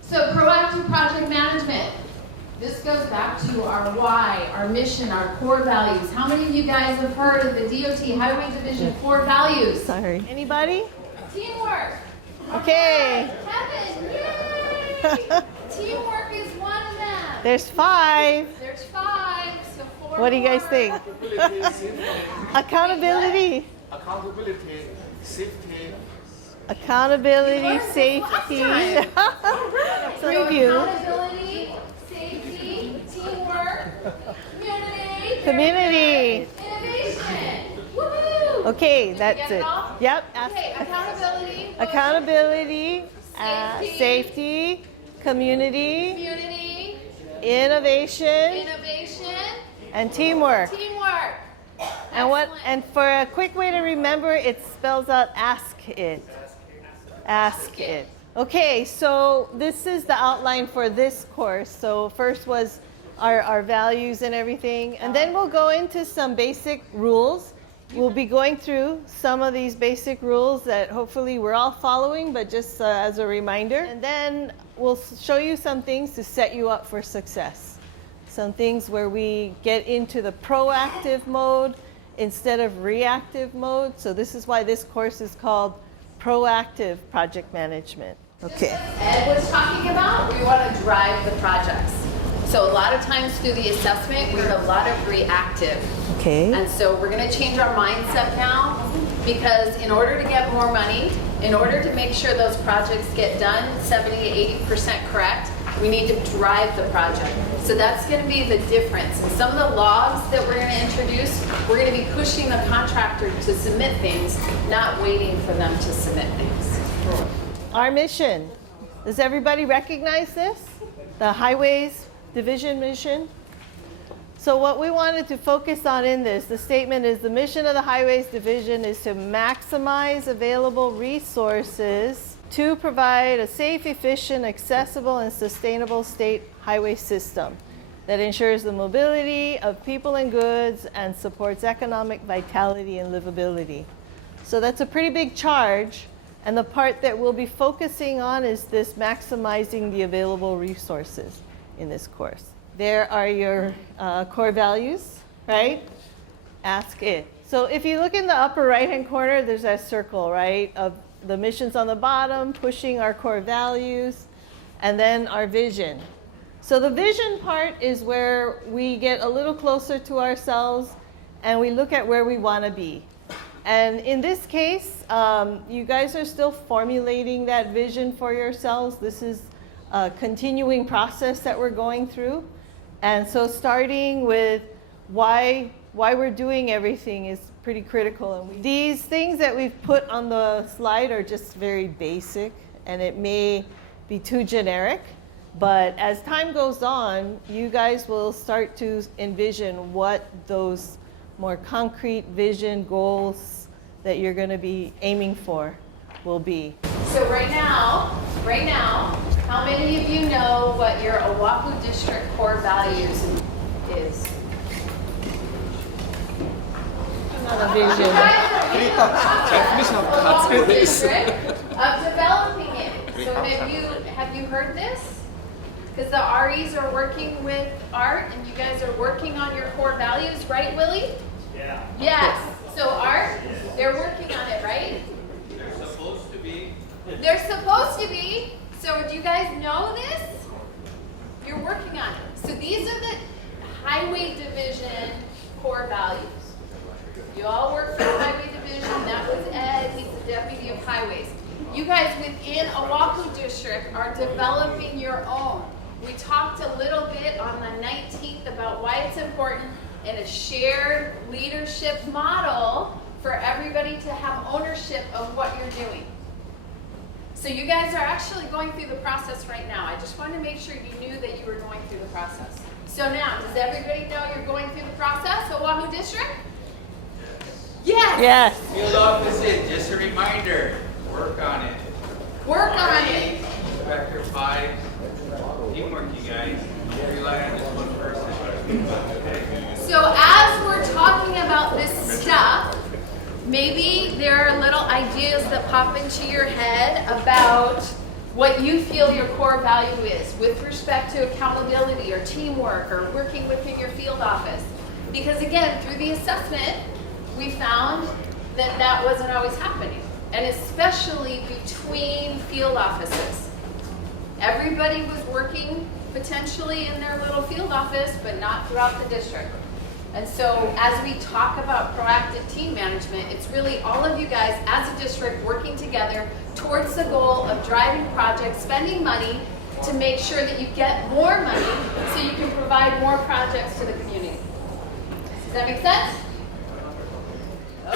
So proactive project management. This goes back to our why, our mission, our core values. How many of you guys have heard of the DOT Highway Division core values? Sorry. Anybody? Teamwork. Okay. Kevin, yay! Teamwork is one of them. There's 5. There's 5, so 4 What do you guys more. think? Accountability. Accountability, safety. Accountability, safety. Preview. Accountability, safety, teamwork, Community. innovation. Woohoo! Okay, that's Get it. all? Yep. Okay, accountability, Accountability, Safety. safety, community, community, innovation, innovation, and teamwork. teamwork. And what? Excellent. And for a quick way to remember, it spells out ask it. Ask it. Okay, so this is the outline for this course. So first was our values and everything, and then we'll go into some basic rules. We'll be going through some of these basic rules that hopefully we're all following, but just as a reminder. And then we'll show you some things to set you up for success. Some things where we get into the proactive mode instead of reactive mode. So this is why this course is called Proactive Project Management. Okay. Ed was talking about, we want to drive the projects. So a lot of times through the assessment, we have a lot of reactive. Okay. And so we're going to change our mindset now, because in order to get more money, in order to make sure those projects get done 70 to 80% correct, we need to drive the project. So that's going to be the difference. And some of the logs that we're going to introduce, we're going to be pushing the contractor to submit things, not waiting for them to submit things. Our mission. Does everybody recognize this? The Highways Division mission? So what we wanted to focus on in this, the statement is the mission of the Highways Division is to maximize available resources to provide a safe, efficient, accessible, and sustainable state highway system that ensures the mobility of people and goods and supports economic vitality and livability. So that's a pretty big charge, and the part that we'll be focusing on is this maximizing the available resources in this course. There are your core values, right? Ask it. So if you look in the upper right-hand corner, there's that circle, right, of the missions on the bottom, pushing our core values, and then our vision. So the vision part is where we get a little closer to ourselves and we look at where we want to be. And in this case, you guys are still formulating that vision for yourselves. This is a continuing process that we're going through. And so starting with why we're doing everything is pretty critical. And these things that we've put on the slide are just very basic, and it may be too generic. But as time goes on, you guys will start to envision what those more concrete vision goals that you're going to be aiming for will be. So right now, how many of you know what your Oahu District core values is? Not a vision. You guys are in the Oahu District of developing it. So have you heard this? Because the REs are working with Art, and you guys are working on your core values, right, Willie? Yeah. Yes. So Art, they're working on it, right? They're supposed to be. They're supposed to be. So do you guys know this? You're working on it. So these are the Highway Division core values. You all work for the Highway Division. That was Ed. He's the Deputy of Highways. You guys within Oahu District are developing your own. We talked a little bit on the 19th about why it's important in a shared leadership model for everybody to have ownership of what you're doing. So you guys are actually going through the process right now. I just wanted to make sure you knew that you were going through the process. So now, does everybody know you're going through the process, Oahu District? Yes. Yes. Field offices, just a reminder, work on it. Work on it. Factor 5, teamwork, you guys. Don't rely on just one person. Okay. So as we're talking about this stuff, maybe there are little ideas that pop into your head about what you feel your core value is with respect to accountability or teamwork or working within your field office. Because again, through the assessment, we found that that wasn't always happening, and especially between field offices. Everybody was working potentially in their little field office, but not throughout the district. And so as we talk about proactive team management, it's really all of you guys as a district working together towards the goal of driving projects, spending money to make sure that you get more money so you can provide more projects to the community. Does that make sense?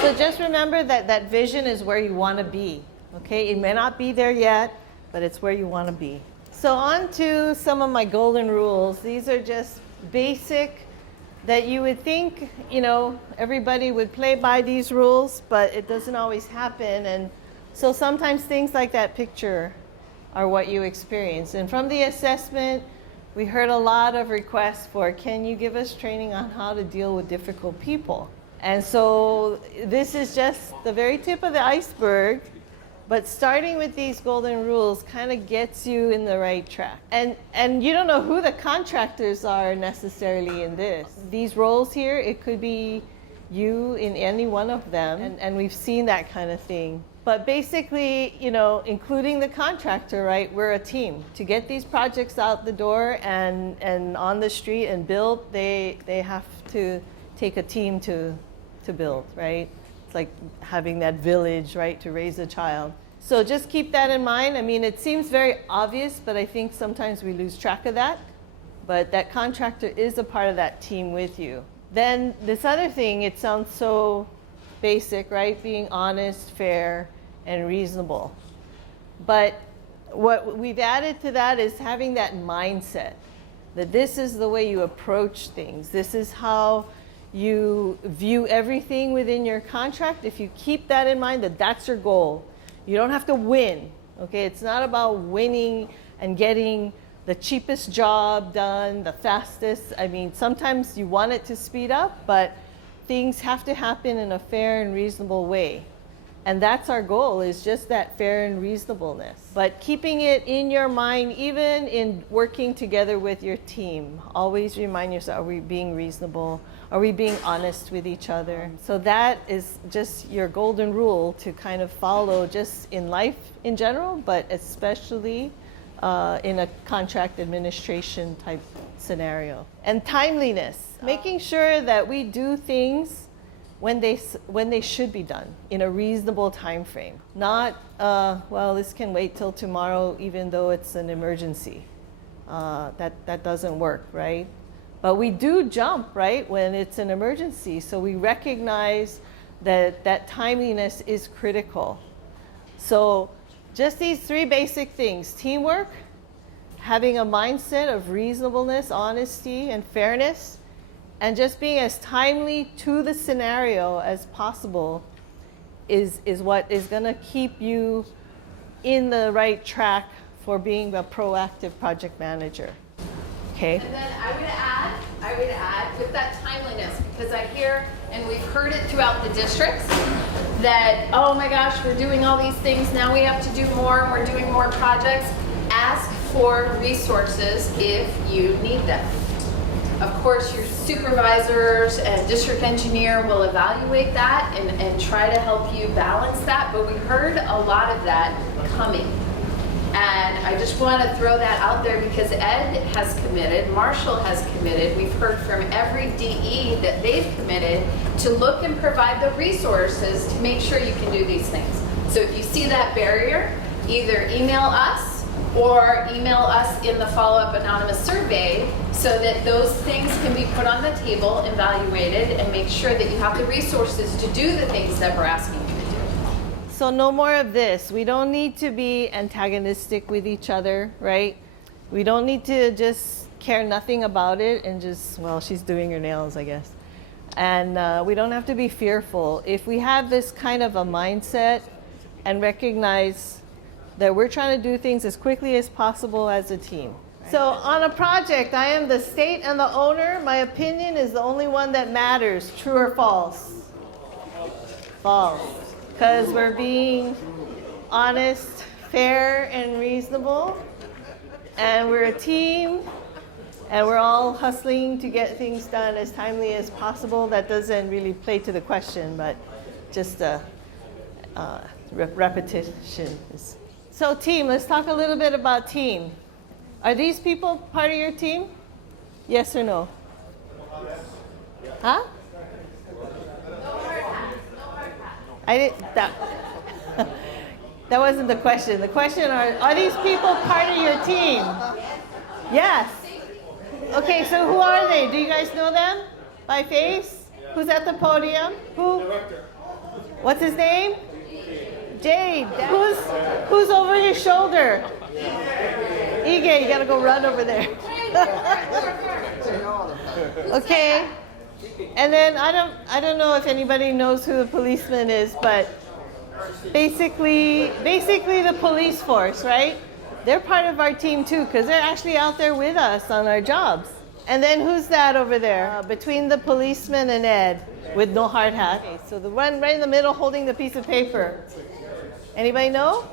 So just remember that that vision is where you want to be, okay? It may not be there yet, but it's where you want to be. So on to some of my golden rules. These are just basic that you would think, you know, everybody would play by these rules, but it doesn't always happen. And so sometimes things like that picture are what you experience. And from the assessment, we heard a lot of requests for, can you give us training on how to deal with difficult people? And so this is just the very tip of the iceberg, but starting with these golden rules kind of gets you in the right track. And you don't know who the contractors are necessarily in this. These roles here, it could be you in any one of them, and we've seen that kind of thing. But basically, you know, including the contractor, right, we're a team. To get these projects out the door and on the street and built, they have to take a team to build, right? It's like having that village, right, to raise a child. So just keep that in mind. I mean, it seems very obvious, but I think sometimes we lose track of that. But that contractor is a part of that team with you. Then this other thing, it sounds so basic, right? Being honest, fair, and reasonable. But what we've added to that is having that mindset that this is the way you approach things. This is how you view everything within your contract. If you keep that in mind, that that's your goal. You don't have to win, okay? It's not about winning and getting the cheapest job done, the fastest. I mean, sometimes you want it to speed up, but things have to happen in a fair and reasonable way. And that's our goal, is just that fair and reasonableness. But keeping it in your mind, even in working together with your team, always remind yourself, are we being reasonable? Are we being honest with each other? So that is just your golden rule to kind of follow just in life in general, but especially in a contract administration type scenario. And timeliness, making sure that we do things when they should be done in a reasonable time frame. Not, well, this can wait till tomorrow even though it's an emergency. That doesn't work, right? But we do jump, right, when it's an emergency. So we recognize that timeliness is critical. So just these three basic things: teamwork, having a mindset of reasonableness, honesty, and fairness, and just being as timely to the scenario as possible is what is going to keep you in the right track for being a proactive project manager. Okay. And then I would add with that timeliness, because I hear, and we've heard it throughout the districts, that, oh my gosh, we're doing all these things, now we have to do more, we're doing more projects. Ask for resources if you need them. Of course, your supervisors and district engineer will evaluate that and try to help you balance that, but we heard a lot of that coming. And I just want to throw that out there because Ed has committed, Marshall has committed, we've heard from every DE that they've committed to look and provide the resources to make sure you can do these things. So if you see that barrier, either email us or email us in the follow-up anonymous survey so that those things can be put on the table, evaluated, and make sure that you have the resources to do the things that we're asking you to do. So no more of this. We don't need to be antagonistic with each other, right? We don't need to just care nothing about it and just, well, she's doing her nails, I guess. And we don't have to be fearful. If we have this kind of a mindset and recognize that we're trying to do things as quickly as possible as a team. So on a project, I am the state and the owner. My opinion is the only one that matters. True or false? False. Because we're being honest, fair and reasonable, and we're a team, and we're all hustling to get things done as timely as possible. That doesn't really play to the question, but just repetition. So team, let's talk a little bit about team. Are these people part of your team? Yes or no? Huh? I didn't. That wasn't the question. The question are these people part of your team? Yes. Okay, so who are they? Do you guys know them by face? Who's at the podium? Who? What's his name? Jade. Who's over his shoulder? Ige, you gotta go run over there. Okay. And then I don't know if anybody knows who the policeman is, but basically the police force, right? They're part of our team too, because they're actually out there with us on our jobs. And then who's that over there? Between the policeman and Ed with no hard hat. Okay, so the one right in the middle holding the piece of paper. Anybody know?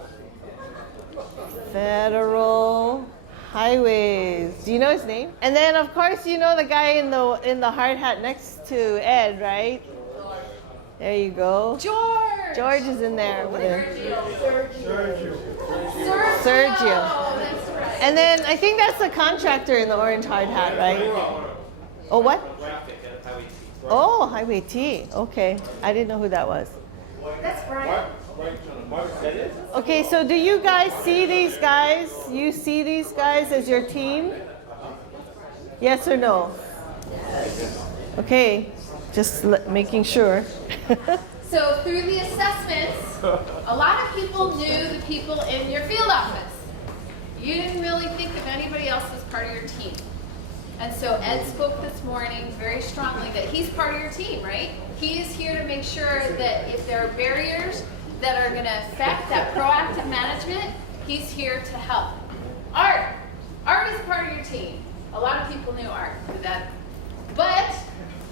Federal Highways. Do you know his name? And then of course you know the guy in the hard hat next to Ed, right? There you go. George. George is in there with him. Sergio. Sergio. That's right. And then I think that's the contractor in the orange hard hat, right? Oh, what? Oh, Highway T. Okay. I didn't know who that was. That's right. Okay, so do you guys see these guys? You see these guys as your team? Yes or no? Okay, just making sure. So through the assessments, a lot of people knew the people in your field office. You didn't really think of anybody else as part of your team. And so Ed spoke this morning very strongly that he's part of your team, right? He is here to make sure that if there are barriers that are going to affect that proactive management, he's here to help. Art is part of your team. A lot of people knew Art for that. But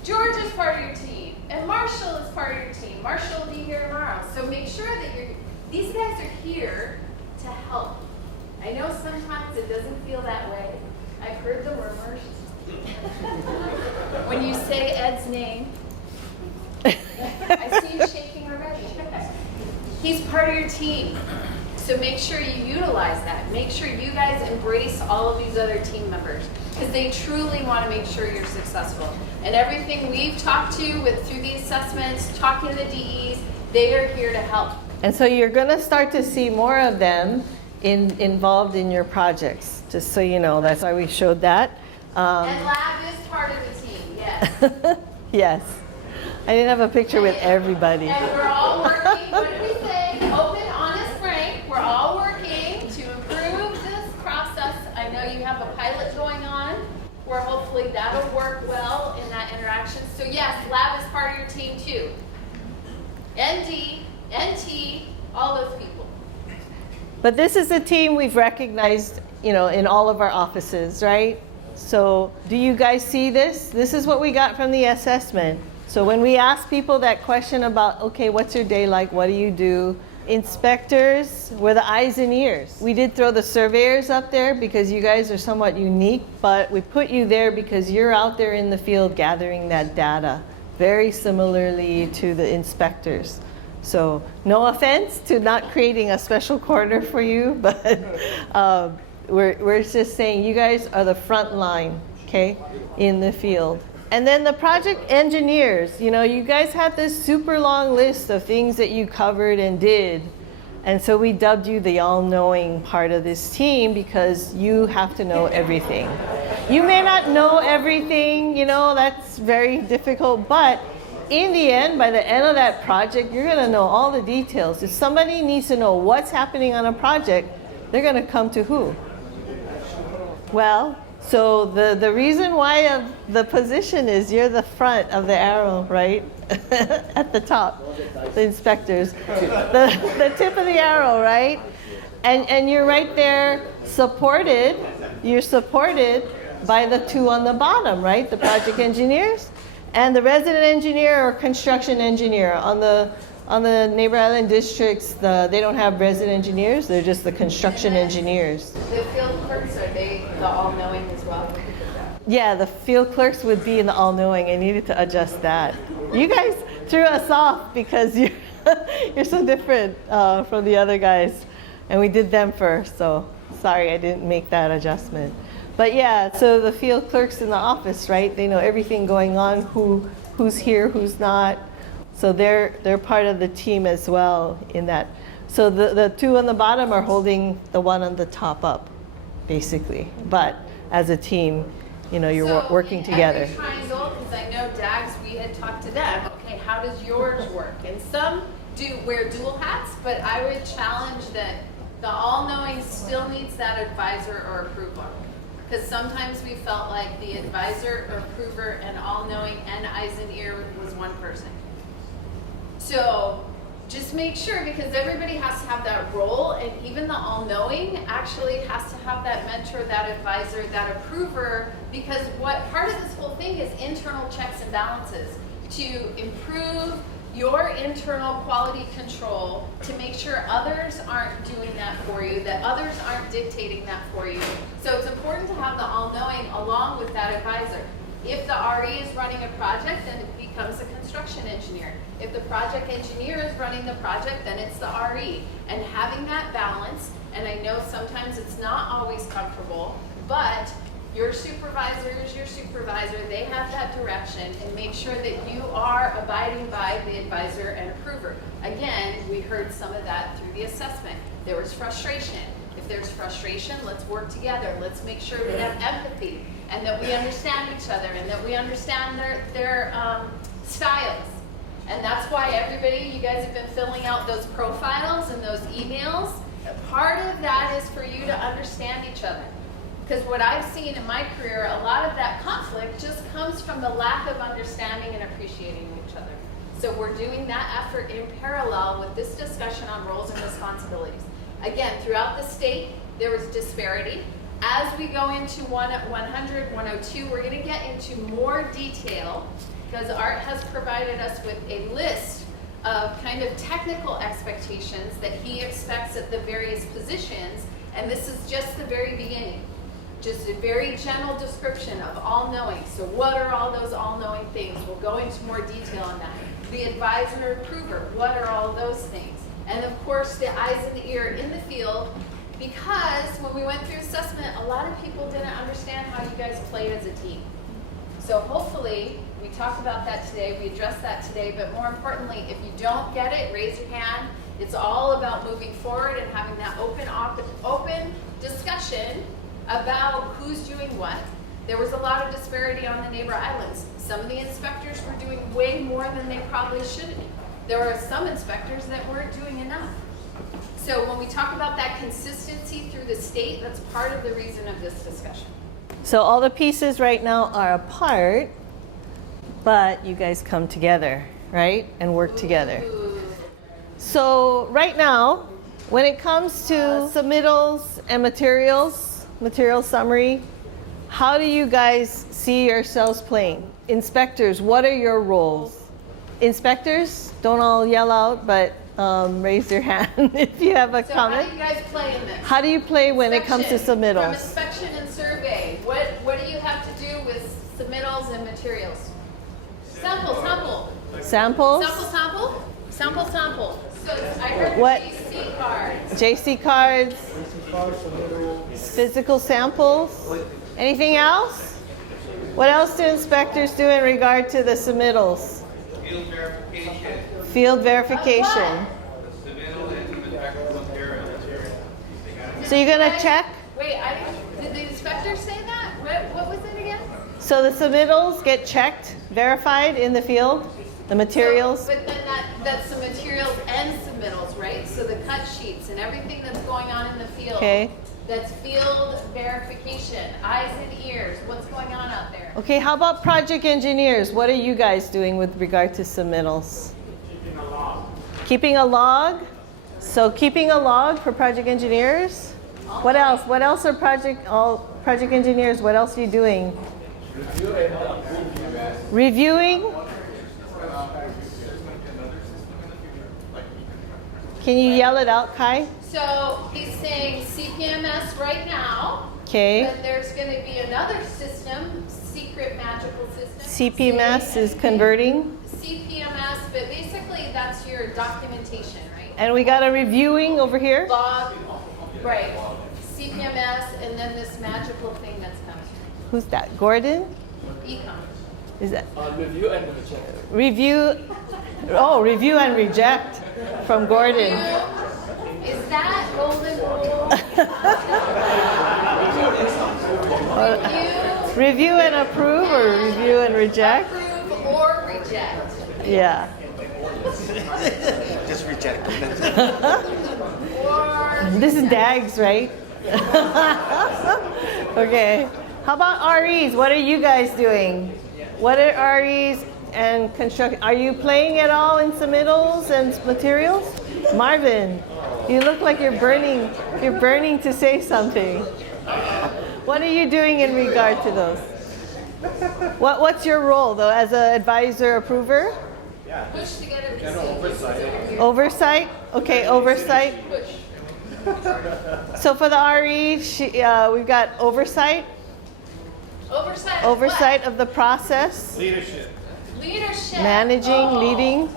George is part of your team, and Marshall is part of your team. Marshall will be here tomorrow. So make sure that these guys are here to help. I know sometimes it doesn't feel that way. I've heard the murmurs. When you say Ed's name, I see you shaking already. He's part of your team. So make sure you utilize that. Make sure you guys embrace all of these other team members, because they truly want to make sure you're successful. And everything we've talked to through the assessments, talking to the DEs, they are here to help. And so you're going to start to see more of them involved in your projects, just so you know. That's why we showed that. And Lab is part of the team, yes. Yes. I didn't have a picture with everybody. And we're all working, what did we say? Open, honest, frank. We're all working to improve this process. I know you have a pilot going on where hopefully that'll work well in that interaction. So yes, Lab is part of your team too. ND, NT, all those people. But this is a team we've recognized, in all of our offices, right? So do you guys see this? This is what we got from the assessment. So when we ask people that question about, okay, what's your day like? What do you do? Inspectors were the eyes and ears. We did throw the surveyors up there because you guys are somewhat unique, but we put you there because you're out there in the field gathering that data, very similarly to the inspectors. So no offense to not creating a special corner for you, but we're just saying you guys are the front line, okay, in the field. And then the project engineers, you guys had this super long list of things that you covered and did. And so we dubbed you the all-knowing part of this team because you have to know everything. You may not know everything, that's very difficult, but in the end, by the end of that project, you're going to know all the details. If somebody needs to know what's happening on a project, they're going to come to who? Well, so the reason why of the position is you're the front of the arrow, right? At the top, the inspectors. The tip of the arrow, right? And you're right there supported. You're supported by the two on the bottom, right? The project engineers and the resident engineer or construction engineer on On the neighbor island districts, they don't have resident engineers, they're just the construction engineers. The field clerks, are they the all-knowing as well? Yeah, the field clerks would be in the all-knowing. I needed to adjust that. You guys threw us off because you're so different from the other guys. And we did them first, so sorry I didn't make that adjustment. But yeah, so the field clerks in the office, right? They know everything going on, who's here, who's not. So they're part of the team as well in that. So the two on the bottom are holding the one on the top up, basically. But as a team, you're working together. So in every triangle, because I know DAGs, we had talked to them, okay, how does yours work? And some do wear dual hats, but I would challenge that the all-knowing still needs that advisor or approver. Because sometimes we felt like the advisor or approver and all-knowing and eyes and ear was one person. So just make sure, because everybody has to have that role, and even the all-knowing actually has to have that mentor, that advisor, that approver, because what part of this whole thing is internal checks and balances to improve your internal quality control, to make sure others aren't doing that for you, that others aren't dictating that for you. So it's important to have the all-knowing along with that advisor. If the RE is running a project, then it becomes a construction engineer. If the project engineer is running the project, then it's the RE. And having that balance, and I know sometimes it's not always comfortable, but your supervisor is your supervisor. They have that direction, and make sure that you are abiding by the advisor and approver. Again, we heard some of that through the assessment. There was frustration. If there's frustration, let's work together. Let's make sure we have empathy, and that we understand each other, and that we understand their styles. And that's why everybody, you guys have been filling out those profiles and those emails. Part of that is for you to understand each other. Because what I've seen in my career, a lot of that conflict just comes from the lack of understanding and appreciating each other. So we're doing that effort in parallel with this discussion on roles and responsibilities. Again, throughout the state, there was disparity. As we go into 100, 102, we're going to get into more detail, because Art has provided us with a list of kind of technical expectations that he expects at the various positions, and this is just the very beginning. Just a very general description of all-knowing. So what are all those all-knowing things? We'll go into more detail on that. The advisor or approver, what are all those things? And of course, the eyes and the ear in the field, because when we went through assessment, a lot of people didn't understand how you guys played as a team. So hopefully, we talked about that today, we addressed that today, but more importantly, if you don't get it, raise your hand. It's all about moving forward and having that open discussion about who's doing what. There was a lot of disparity on the neighbor islands. Some of the inspectors were doing way more than they probably should. There were some inspectors that weren't doing enough. So when we talk about that consistency through the state, that's part of the reason of this discussion. So all the pieces right now are apart, but you guys come together, right? And work together. Ooh. So right now, when it comes to submittals and material summary, how do you guys see yourselves playing? Inspectors, what are your roles? Inspectors, don't all yell out, but raise your hand if you have a comment. How do you guys play in this? How do you play when it comes to submittals? From inspection and survey, what do you have to do with submittals and materials? Sample. Samples? Sample. So I heard What? JC cards. JC cards, physical samples. Anything else? What else do inspectors do in regard to the submittals? Field verification. Field verification. The submittal and the technical material. So you're gonna check? Wait, did the inspector say that? What was it again? So the submittals get checked, verified in the field, the materials. But then that's the materials and submittals, right? So the cut sheets and everything that's going on in the field. Okay. That's field verification, eyes and ears, what's going on out there? Okay, how about project engineers? What are you guys doing with regard to submittals? Keeping a log. Keeping a log? So keeping a log for project engineers? What else? What else are project engineers, what else are you doing? Reviewing? Can you yell it out, Kai? So he's saying CPMS right now, Okay. but there's going to be another system, secret magical system. CPMS is converting. CPMS, but basically that's your documentation, right? And we got a reviewing over here. Log, right. CPMS, and then this magical thing that's coming. Who's that? Gordon? Econ. Is that Review and reject. review? Oh, review and reject from Gordon. Is that golden rule? Review and approve or review and reject? Approve or reject. Yeah. Just reject. Or This is DAGs, right? Okay. How about REs? What are you guys doing? What are REs and construction? Are you playing at all in submittals and materials? Marvin, you look like you're burning. You're burning to say something. What are you doing in regard to those? What's your role though, as an advisor approver? push together procedures. Oversight? Okay, oversight. Push. So for the RE, we've got oversight. Oversight. of Oversight of the process. Leadership. what? Leadership. Managing, leading.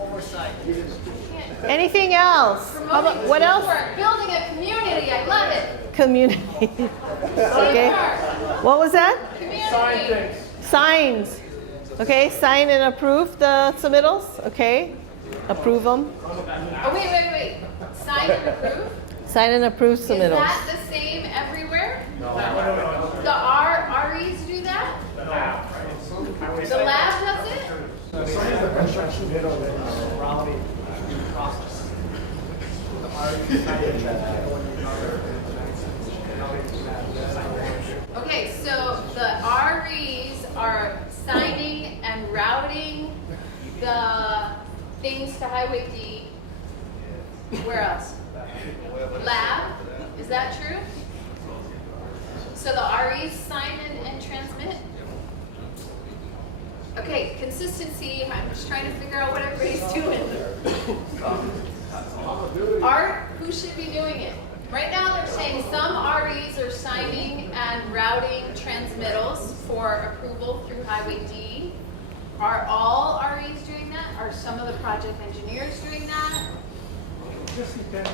Anything else? How about, what else? Teamwork. Building a community. I love it. Community. Okay. Teamwork. What was that? Community. Signs. Okay, sign and approve the submittals. Okay. Approve them. Oh, wait. Sign and approve. Sign and approve Is submittals. that the same everywhere? No. The REs do that? The lab does it? Okay, so the REs are signing and routing the things to Highway D. Where else? Lab, is that true? So the REs sign and transmit? Okay, consistency, I'm just trying to figure out what everybody's doing. Who should be doing it? Right now they're saying some REs are signing and routing transmittals for approval through Highway D. Are all REs doing that? Are some of the project engineers doing that? Just depends.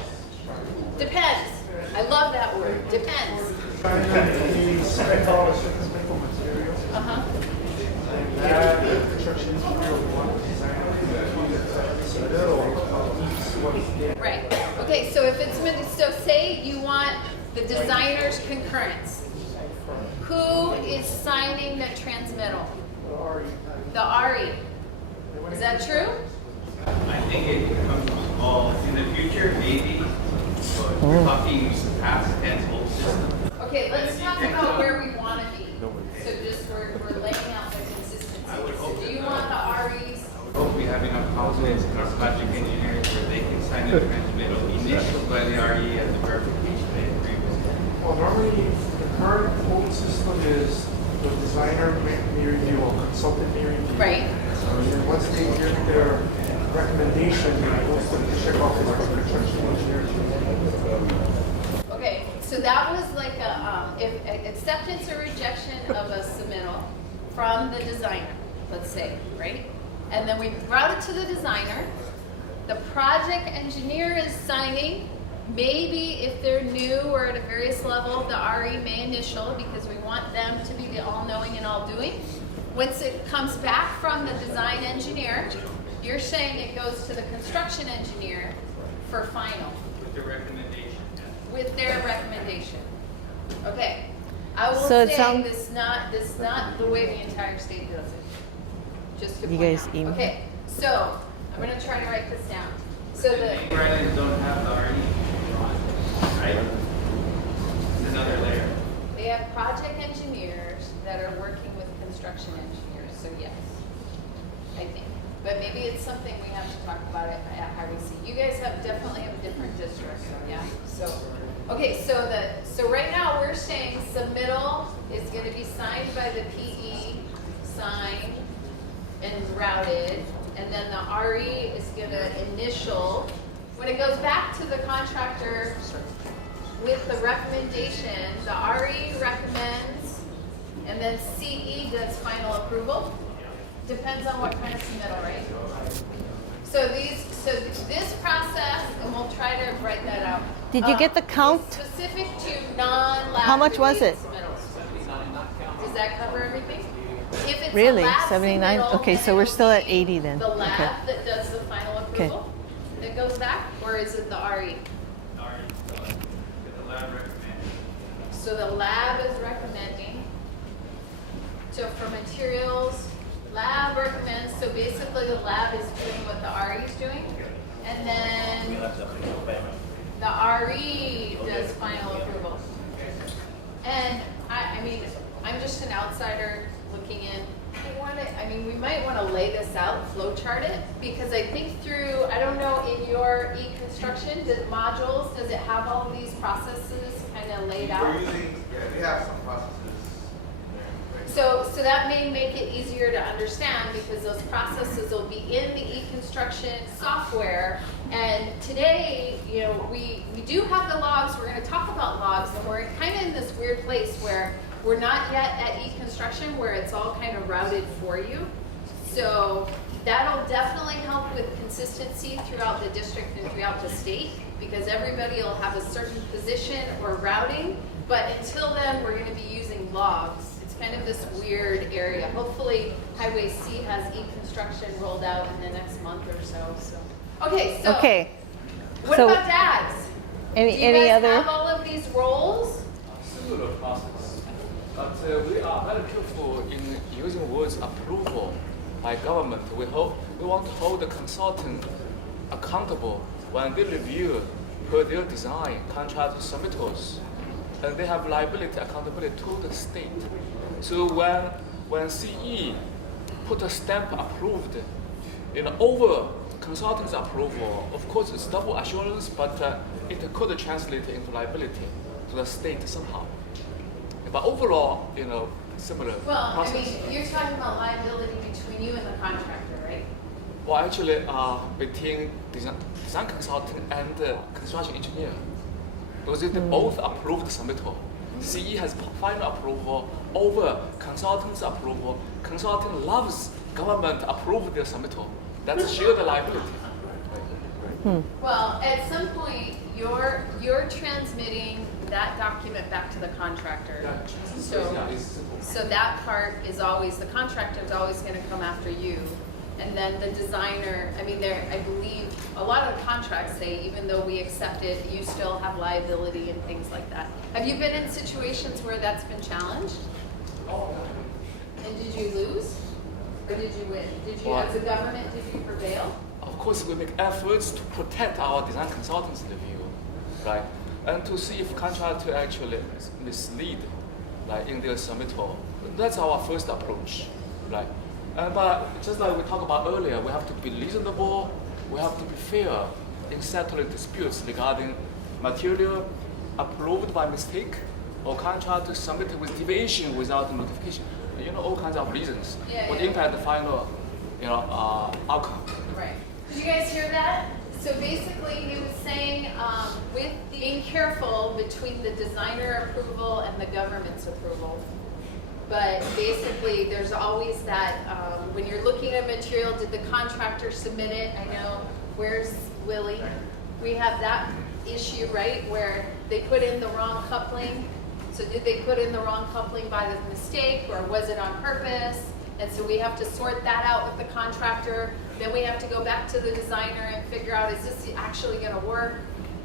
Depends. I love that word, depends. Uh-huh. Right. Okay, so if it's, so say you want the designer's concurrence. Who is signing the transmittal? The RE. Is that true? I think it becomes all in the future, maybe, but we're talking past tense whole system. Okay, let's talk about where we want to be. So just we're laying out the consistency. So do you want the REs? Hope we have enough confidence in our project engineers where they can sign the transmittal initialed by the RE as a verification they agree with. Well, normally the current old system is the designer may review or consultant may review. Right. And then once they give their recommendation, it goes to the check office for construction engineer. Okay, so that was like if acceptance or rejection of a submittal from the designer, let's say, right? And then we route it to the designer. The project engineer is signing. Maybe if they're new or at a various level, the RE may initial because we want them to be the all-knowing and all-doing. Once it comes back from the design engineer, you're saying it goes to the construction engineer for final. With the recommendation. With their recommendation. Okay. I will So it say sound- this not the way the entire state does it. Just to You point guys out. email. Okay, so I'm gonna try to write this down. So the Right, don't have the RE, right? It's another layer. they have project engineers that are working with construction engineers, so yes, I think. But maybe it's something we have to talk about at RBC. You guys definitely have a different district, yeah? So, okay, so right now we're saying submittal is gonna be signed by the PE, signed and routed, and then the RE is gonna initial when it goes back to the contractor with the recommendation, the RE recommends, and then CE does final approval. Depends on what kind of submittal, right? So this process, and we'll try to write that out. Did you get the count? Is specific to non-lab. How much was it? Submittals. Does that cover everything? If it's Really? a lab 79? submittal, Okay, then so we're it'll still at be 80 then. The lab Okay. that does the final approval that goes back, or is it the RE? The lab recommends. So the lab is recommending. So for materials, lab recommends, so basically the lab is doing what the RE is doing. And then the RE does final approval. And I mean, I'm just an outsider looking in. We might want to lay this out, flow chart it, because I think through, I don't know, in your e-construction, modules, does it have all of these processes kind of laid out? We're using, we have some processes. So that may make it easier to understand because those processes will be in the e-construction software. And today, we do have the logs. We're going to talk about logs, and we're kind of in this weird place where we're not yet at e-construction where it's all kind of routed for you. So that'll definitely help with consistency throughout the district and throughout the state because everybody will have a certain position or routing. But until then, we're going to be using logs. Kind of this weird area. Hopefully Highway C has e-construction rolled out in the next month or so. Okay, so what So about DAGs? Do you any guys other? have all of these roles? Similar process, but we are very careful in using words approval by government. We want to hold the consultant accountable when they review per their design contract submittals, and they have liability accountability to the state. So when CE put a stamp approved, over consultant's approval, of course it's double assurance, but it could translate into liability to the state somehow. But overall, similar Well, process. you're talking about liability between you and the contractor, right? Well, actually, between design consultant and construction engineer, because they both approved the submittal. CE has final approval over consultant's approval. Consultant loves government approve their submittal. That's shared liability. Well, at some point, you're transmitting that document back to the contractor. So that part is always, the contractor is always going to come after you. And then the designer, I believe a lot of contracts say, even though we accept it, you still have liability and things like that. Have you been in situations where that's been challenged? And did you lose? Or did you win? Did you, as a government, did you prevail? Of course, we make efforts to protect our design consultants' review, right? And to see if contractor actually mislead, in their submittal. That's our first approach, right? But just like we talked about earlier, we have to be reasonable, we have to be fair in settling disputes regarding material approved by mistake or contract submitted with deviation without notification. All kinds of reasons would impact the final, outcome. Right. Did you guys hear that? So basically, he was saying with being careful between the designer approval and the government's approval. But basically, there's always that, when you're looking at material, did the contractor submit it? I know, where's Willie? We have that issue, right, where they put in the wrong coupling. So did they put in the wrong coupling by the mistake, or was it on purpose? And so we have to sort that out with the contractor. Then we have to go back to the designer and figure out, is this actually gonna work?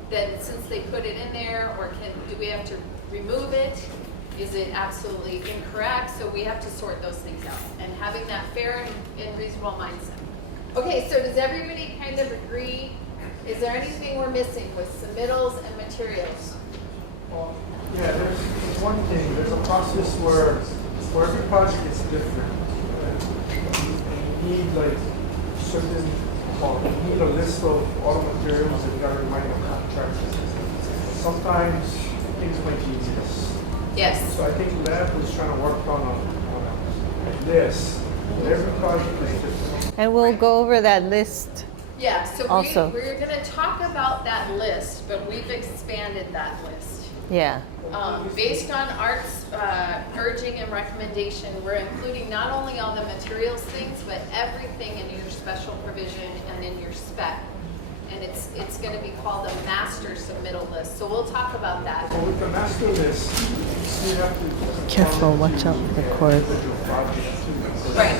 Then since they put it in there, or do we have to remove it? Is it absolutely incorrect? So we have to sort those things out and having that fair and reasonable mindset. Okay, so does everybody kind of agree? Is there anything we're missing with submittals and materials? Yeah, there's one thing. There's a process where every project is different. And you need you need a list of all the materials that you got to remind your contractors. Sometimes things might be missed. Yes. So I think Lab was trying to work on a list. Every project is different. And we'll go over that list Yeah, so Also. we're going to talk about that list, but we've expanded that list. Yeah. Based on Art's urging and recommendation, we're including not only all the materials things, but everything in your special provision and in your spec. And it's going to be called a master submittal list. So we'll talk about that. But with the master list, you have to Careful, watch out for the cord. individual projects too. Right.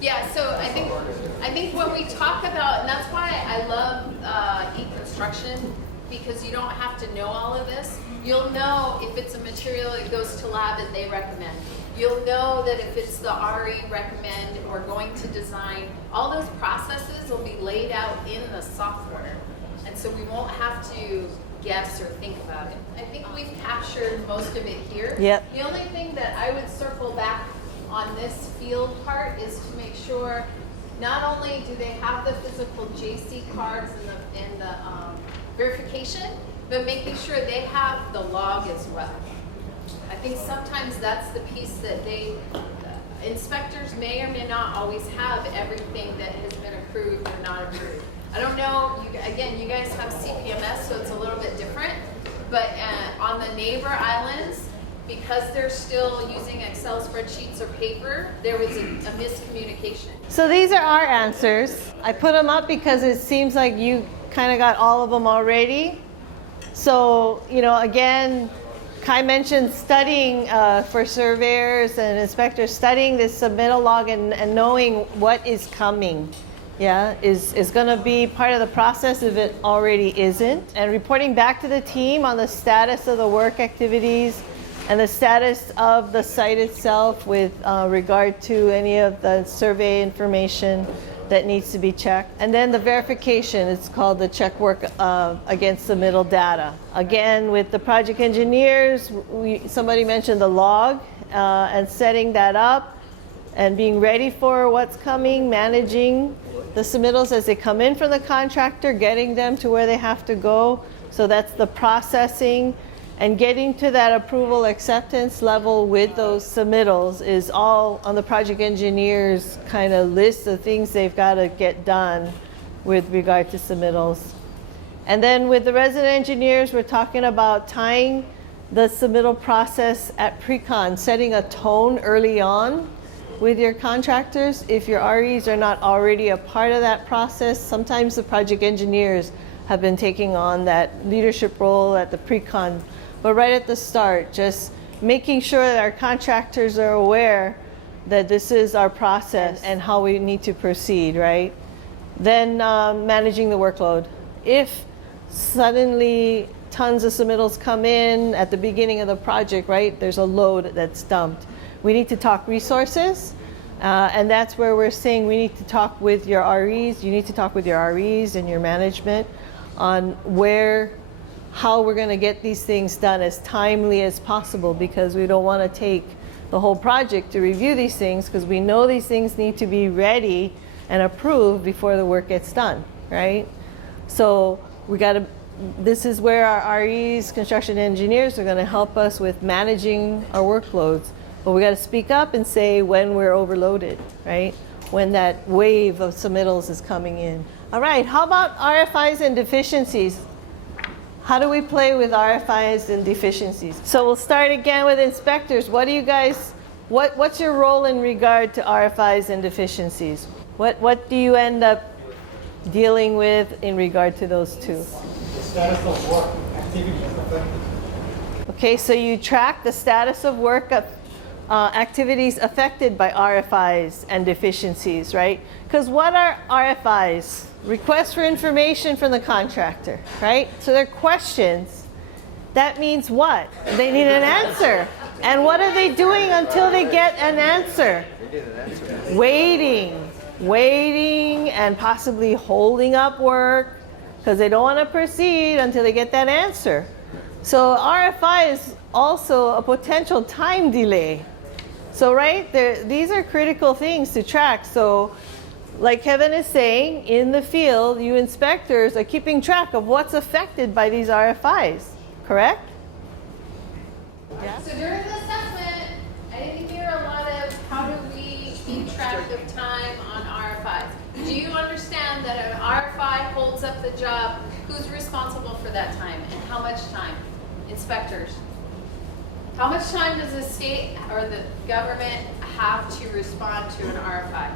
Yeah, so I think when we talk about, and that's why I love e-construction, because you don't have to know all of this. You'll know if it's a material that goes to lab and they recommend. You'll know that if it's the RE recommend or going to design, all those processes will be laid out in the software. And so we won't have to guess or think about it. I think we've captured most of it here. Yep. The only thing that I would circle back on this field part is to make sure not only do they have the physical JC cards and the verification, but making sure they have the log as well. I think sometimes that's the piece that inspectors may or may not always have everything that has been approved or not approved. I don't know, you guys have CPMS, so it's a little bit different, but on the neighbor islands, because they're still using Excel spreadsheets or paper, there was a miscommunication. So these are our answers. I put them up because it seems like you kind of got all of them already. So, again, Kai mentioned studying for surveyors and inspectors, studying this submittal log and knowing what is coming. Yeah, is going to be part of the process if it already isn't. And reporting back to the team on the status of the work activities and the status of the site itself with regard to any of the survey information that needs to be checked. And then the verification, it's called the check work against submittal data. Again, with the project engineers, somebody mentioned the log and setting that up and being ready for what's coming, managing the submittals as they come in from the contractor, getting them to where they have to go. So that's the processing. And getting to that approval acceptance level with those submittals is all on the project engineer's kind of list of things they've got to get done with regard to submittals. And then with the resident engineers, we're talking about tying the submittal process at pre-con, setting a tone early on with your contractors. If your REs are not already a part of that process, sometimes the project engineers have been taking on that leadership role at the pre-con. But right at the start, just making sure that our contractors are aware that this is our process and how we need to proceed, right? Then managing the workload. If suddenly tons of submittals come in at the beginning of the project, right, there's a load that's dumped. We need to talk resources, and that's where we're saying we need to talk with your REs. You need to talk with your REs and your management on how we're going to get these things done as timely as possible, because we don't want to take the whole project to review these things, because we know these things need to be ready and approved before the work gets done, right? So this is where our REs, construction engineers, are going to help us with managing our workloads. But we got to speak up and say when we're overloaded, right? When that wave of submittals is coming in. All right, how about RFIs and deficiencies? How do we play with RFIs and deficiencies? So we'll start again with inspectors. What do you guys, what's your role in regard to RFIs and deficiencies? What do you end up dealing with in regard to those two? The status of work activities affected. Okay, so you track the status of work activities affected by RFIs and deficiencies, right? Because what are RFIs? Requests for information from the contractor, right? So they're questions. That means what? They need an answer. And what are they doing until they get an answer? Waiting and possibly holding up work because they don't want to proceed until they get that answer. So RFI is also a potential time delay. So these are critical things to track. So like Kevin is saying, in the field, you inspectors are keeping track of what's affected by these RFIs, correct? Yeah. So during the assessment, I didn't hear a lot of how do we keep track of time on RFIs. Do you understand that an RFI RFI holds up the job, who's responsible for that time and how much time? Inspectors. How much time does the state or the government have to respond to an RFI?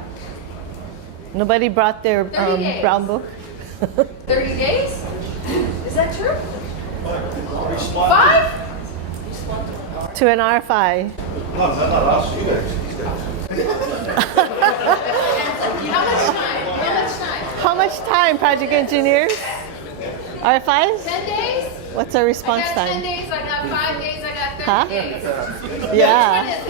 Nobody brought their 30 days. brown book? 30 days? Is that true? 5? To an RFI. No, not us, you guys. How much time? How much time? How much time, project engineers? RFIs? 10 days? What's our I response got 10 time? days, I got 5 days, I got 30 Huh? days. Yeah. Which one is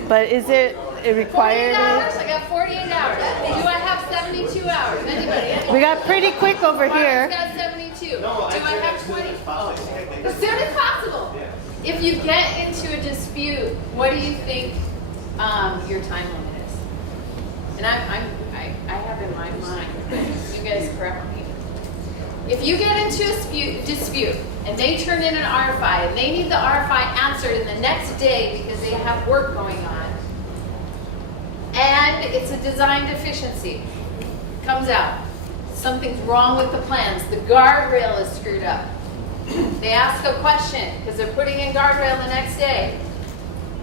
it? But is it 48 required? hours? I got 48 hours. Do I have 72 hours? Anybody? We got pretty quick over Mark's here. got 72. Do I have 20? Oh. As soon as possible. If you get into a dispute, what do you think your time limit is? And I have in my mind, you guys correct me. If you get into a dispute and they turn in an RFI and they need the RFI answered in the next day because they have work going on, and it's a design deficiency, comes out, something's wrong with the plans, the guardrail is screwed up. They ask a question because they're putting in guardrail the next day.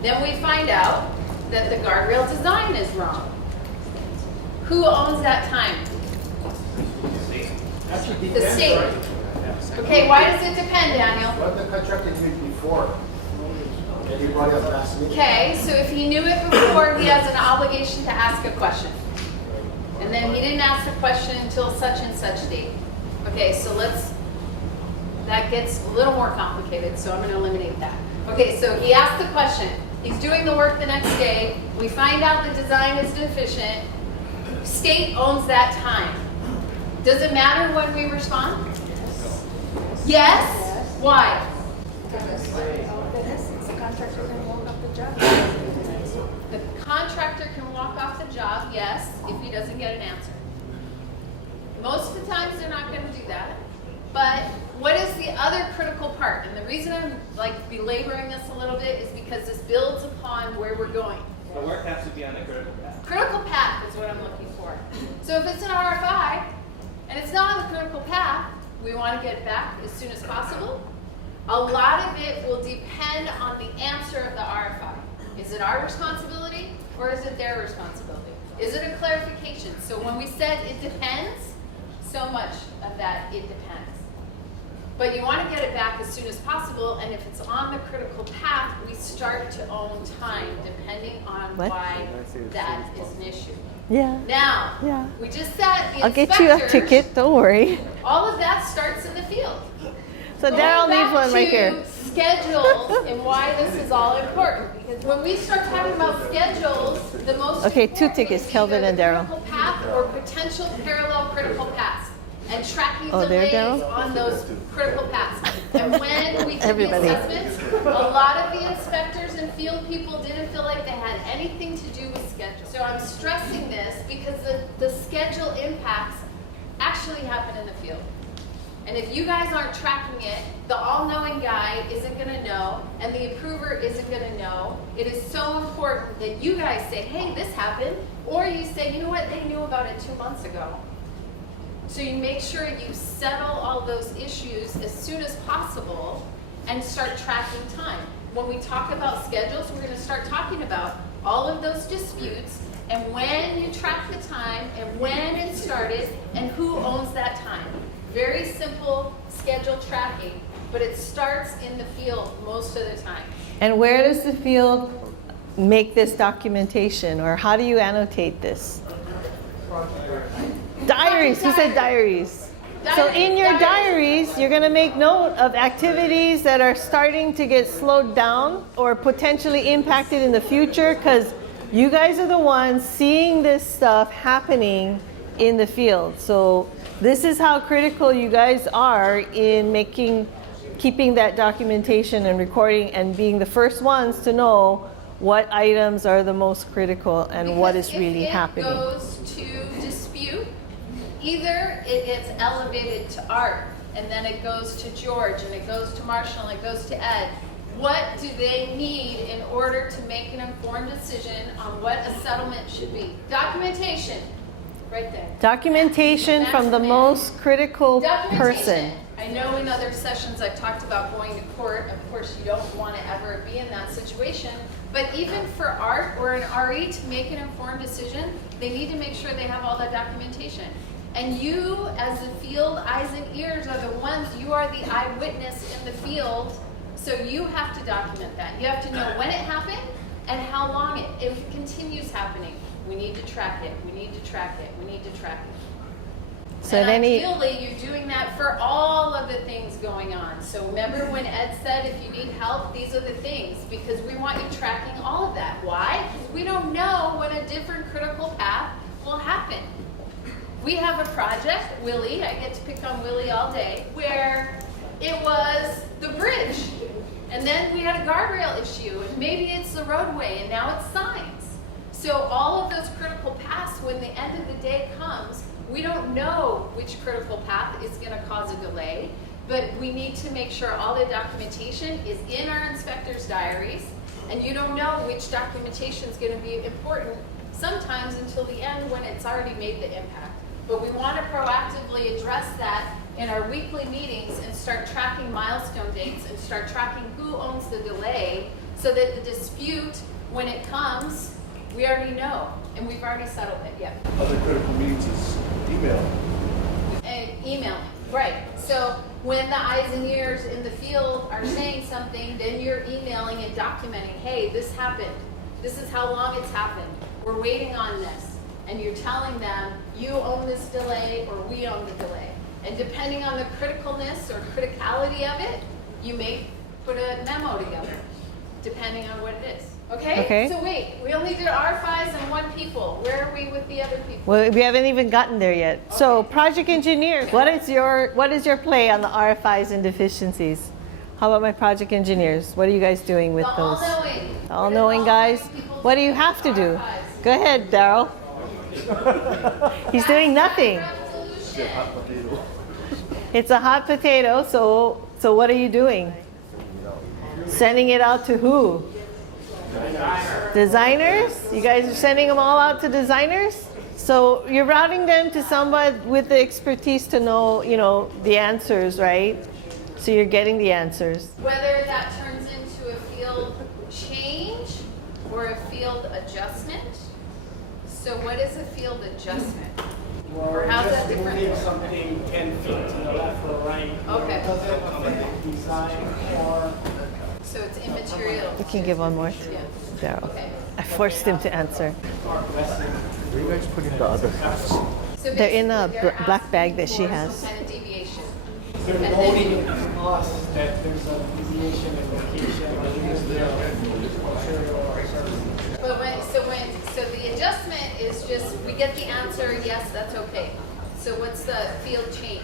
Then we find out that the guardrail design is wrong. Who owns that time? The state. Okay, why does it depend, Daniel? What the contractor knew before, everybody else asked me. Okay, so if he knew it before, he has an obligation to ask a question. And then he didn't ask the question until such and such date. Okay, so that gets a little more complicated, so I'm going to eliminate that. Okay, so he asked the question. He's doing the work the next day. We find out the design is deficient. State owns that time. Does it matter when we respond? Yes? Why? The contractor can walk off the job, yes, if he doesn't get an answer. Most of the times they're not going to do that. But what is the other critical part? And the reason I'm belaboring this a little bit is because this builds upon where we're going. The work has to be on a critical path. Critical path is what I'm looking for. So if it's an RFI and it's not on the critical path, we want to get it back as soon as possible. A lot of it will depend on the answer of the RFI. Is it our responsibility or is it their responsibility? Is it a clarification? So when we said it depends, so much of that it depends. But you want to get it back as soon as possible, and if it's on the critical path, we start to own time depending on why that is an issue. Yeah. Now, Yeah. we just said the I'll get you a inspectors, ticket, don't worry. all of that starts in the field. So Daryl needs one right here. Schedules and why this is all important. Because when we start talking about schedules, the most Okay, 2 important tickets, is Kelvin either and Daryl. critical path or potential parallel critical paths, and tracking Oh, there, delays Daryl? on those critical paths. And when we did the Everybody. assessments, a lot of the inspectors and field people didn't feel like they had anything to do with schedule. So I'm stressing this because the schedule impacts actually happen in the field. And if you guys aren't tracking it, the all-knowing guy isn't going to know, and the approver isn't going to know. It is so important that you guys say, hey, this happened, or you say, you know what, they knew about it 2 months ago. So you make sure you settle all those issues as soon as possible and start tracking time. When we talk about schedules, we're going to start talking about all of those disputes and when you track the time and when it started and who owns that time. Very simple schedule tracking, but it starts in the field most of the time. And where does the field make this documentation, or how do you annotate this? Diaries. Who said diaries? So in your diaries, you're going to make note of activities that are starting to get slowed down or potentially impacted in the future, because you guys are the ones seeing this stuff happening in the field. So this is how critical you guys are in keeping that documentation and recording and being the first ones to know what items are the most critical and what is really happening. If it goes to dispute, either it gets elevated to Art, and then it goes to George, and it goes to Marshall, and it goes to Ed. What do they need in order to make an informed decision on what a settlement should be? Documentation. right there. Documentation from the most critical person. Documentation. I know in other sessions I've talked about going to court. Of course, you don't want to ever be in that situation. But even for art or an RE to make an informed decision, they need to make sure they have all that documentation. And you, as the field eyes and ears, are the ones, you are the eyewitness in the field. So you have to document that. You have to know when it happened and how long if it continues happening. We need to track it. We need to track it. We need to track it. So and then ideally, you're doing that for all of the things going on. So remember when Ed said, if you need help, these are the things, because we want you tracking all of that. Why? Because we don't know when a different critical path will happen. We have a project, Willie, I get to pick on Willie all day, where it was the bridge. And then we had a guardrail issue, and maybe it's the roadway, and now it's signs. So all of those critical paths, when the end of the day comes, we don't know which critical path is going to cause a delay, but we need to make sure all the documentation is in our inspector's diaries, and you don't know which documentation is going to be important sometimes until the end when it's already made the impact. But we want to proactively address that in our weekly meetings and start tracking milestone dates and start tracking who owns the delay so that the dispute, when it comes, we already know and we've already settled it. Yeah. Other critical means is email. And emailing, right. So when the eyes and ears in the field are saying something, then you're emailing and documenting, hey, this happened. This is how long it's happened. We're waiting on this. And you're telling them, you own this delay or we own the delay. And depending on the criticalness or criticality of it, you may put a memo together, depending on what it is. Okay? Okay. So wait, we only did RFIs and 1 people. Where are we with the other people? Well, we haven't even gotten there yet. Okay. So project engineers, what is your play on the RFIs and deficiencies? How about my project engineers? What are you guys doing with The those? all-knowing. All-knowing guys. What do you have to do? RFIs. Go ahead, Daryl. He's doing nothing. It's a hot potato, so what are you doing? Sending it out to who? Designers? You guys are sending them all out to designers? So you're routing them to somebody with the expertise to know, the answers, right? So you're getting the answers. Whether that turns into a field change or a field adjustment. So what is a field adjustment? Or how's that Just different? moving something 10 feet to the left or right. Okay. Doesn't affect design or. So it's immaterial. You can give one more to Yeah. Daryl. Okay. I forced him to answer. Where you guys putting the other halves? So They're in a basically, they're black bag asking that she for has. some kind of deviation. They're And then noting you- us that there's a deviation in location or material or service. But so the adjustment is just, we get the answer, yes, that's okay. So what's the field change?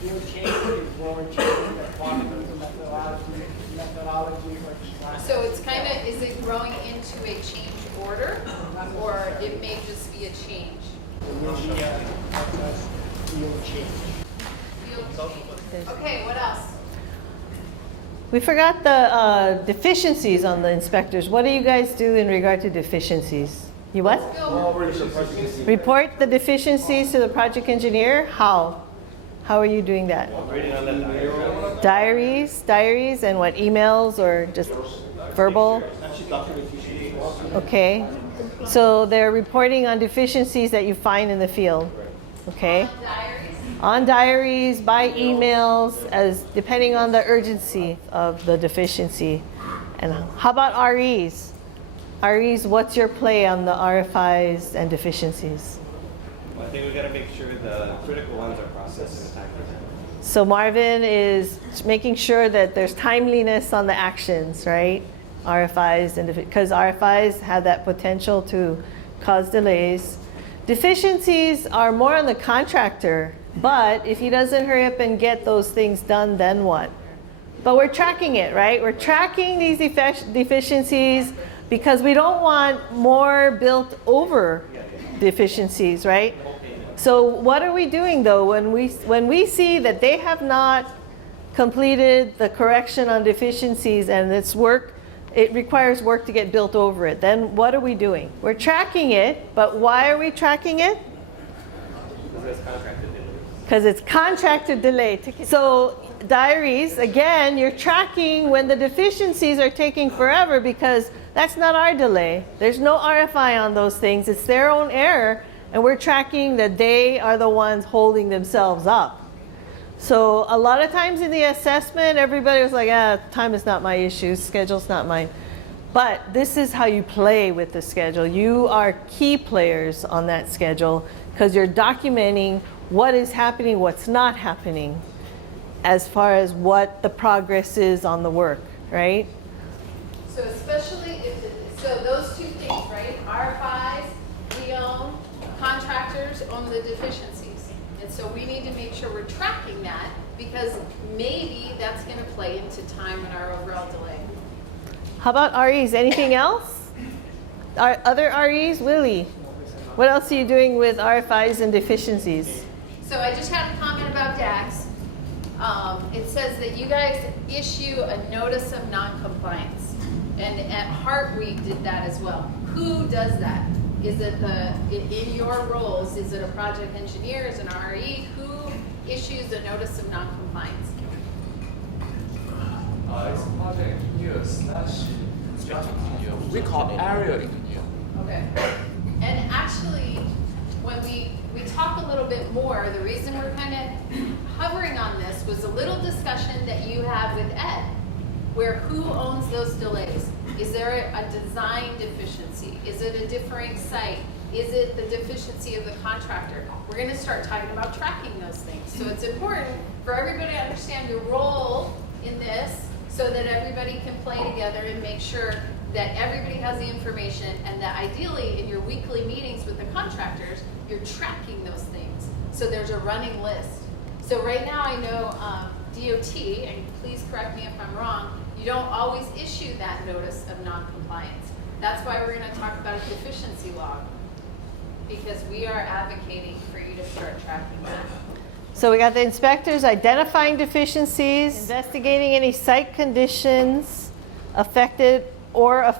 Field change is where we're changing the quantum methodology for design. So it's kind of, is it growing into a change order? Or it may just be a change? It will be a field change. Field change. Okay, what else? We forgot the deficiencies on the inspectors. What do you guys do in regard to deficiencies? You what? Go. Report the deficiencies to the project engineer? How? How are you doing that? Reading on the diary. Diaries, and what, emails or just verbal? Okay. So they're reporting on deficiencies that you find in the field. Okay. Diaries. On diaries, by emails, as depending on the urgency of the deficiency. And how about REs? REs, what's your play on the RFIs and deficiencies? Well, I think we gotta make sure the critical ones are processed in a timely manner. So Marvin is making sure that there's timeliness on the actions, right? RFIs, and because RFIs have that potential to cause delays. Deficiencies are more on the contractor, but if he doesn't hurry up and get those things done, then what? But we're tracking it, right? We're tracking these deficiencies because we don't want more built over deficiencies, right? So what are we doing though when we see that they have not completed the correction on deficiencies and it's work it requires work to get built over it. Then what are we doing? We're tracking it, but why are we tracking it? Because it's contracted delay. So diaries, again, you're tracking when the deficiencies are taking forever because that's not our delay. There's no RFI on those things. It's their own error, and we're tracking that they are the ones holding themselves up. So a lot of times in the assessment, everybody was like, time is not my issue, schedule's not mine. But this is how you play with the schedule. You are key players on that schedule because you're documenting what is happening, what's not happening, as far as what the progress is on the work, right? So especially so those two things, right? RFIs, we own, contractors own the deficiencies. And so we need to make sure we're tracking that because maybe that's going to play into time in our overall delay. How about REs? Anything else? Other REs? Willie, what else are you doing with RFIs and deficiencies? So I just had a comment about DAX. It says that you guys issue a notice of noncompliance. And at Hart, we did that as well. Who does that? Is it in your roles, is it a project engineer, is it an RE? Who issues a notice of noncompliance? It's project engineer / structural engineer. We call area engineer. Okay. And actually, when we talk a little bit more, the reason we're kind of hovering on this was a little discussion that you had with Ed, where who owns those delays? Is there a design deficiency? Is it a differing site? Is it the deficiency of the contractor? We're going to start talking about tracking those things. So it's important for everybody to understand your role in this so that everybody can play together and make sure that everybody has the information and that ideally in your weekly meetings with the contractors, you're tracking those things. So there's a running list. So right now I know DOT, and please correct me if I'm wrong, you don't always issue that notice of noncompliance. That's why we're going to talk about a deficiency log, because we are advocating for you to start tracking that. So we got the inspectors identifying deficiencies, investigating any site conditions affected or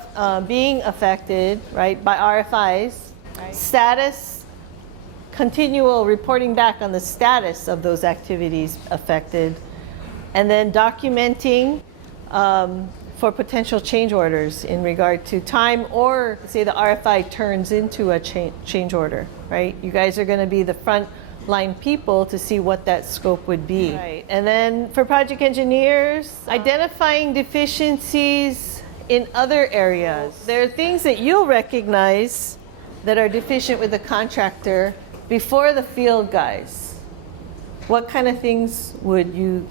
being affected, right, by RFIs. Right. Status, continual reporting back on the status of those activities affected. And then documenting for potential change orders in regard to time, or say the RFI turns into a change order, right? You guys are going to be the front line people to see what that scope would be. Right. And then for project engineers, identifying deficiencies in other areas. There are things that you'll recognize that are deficient with the contractor before the field guys. What kind of things would you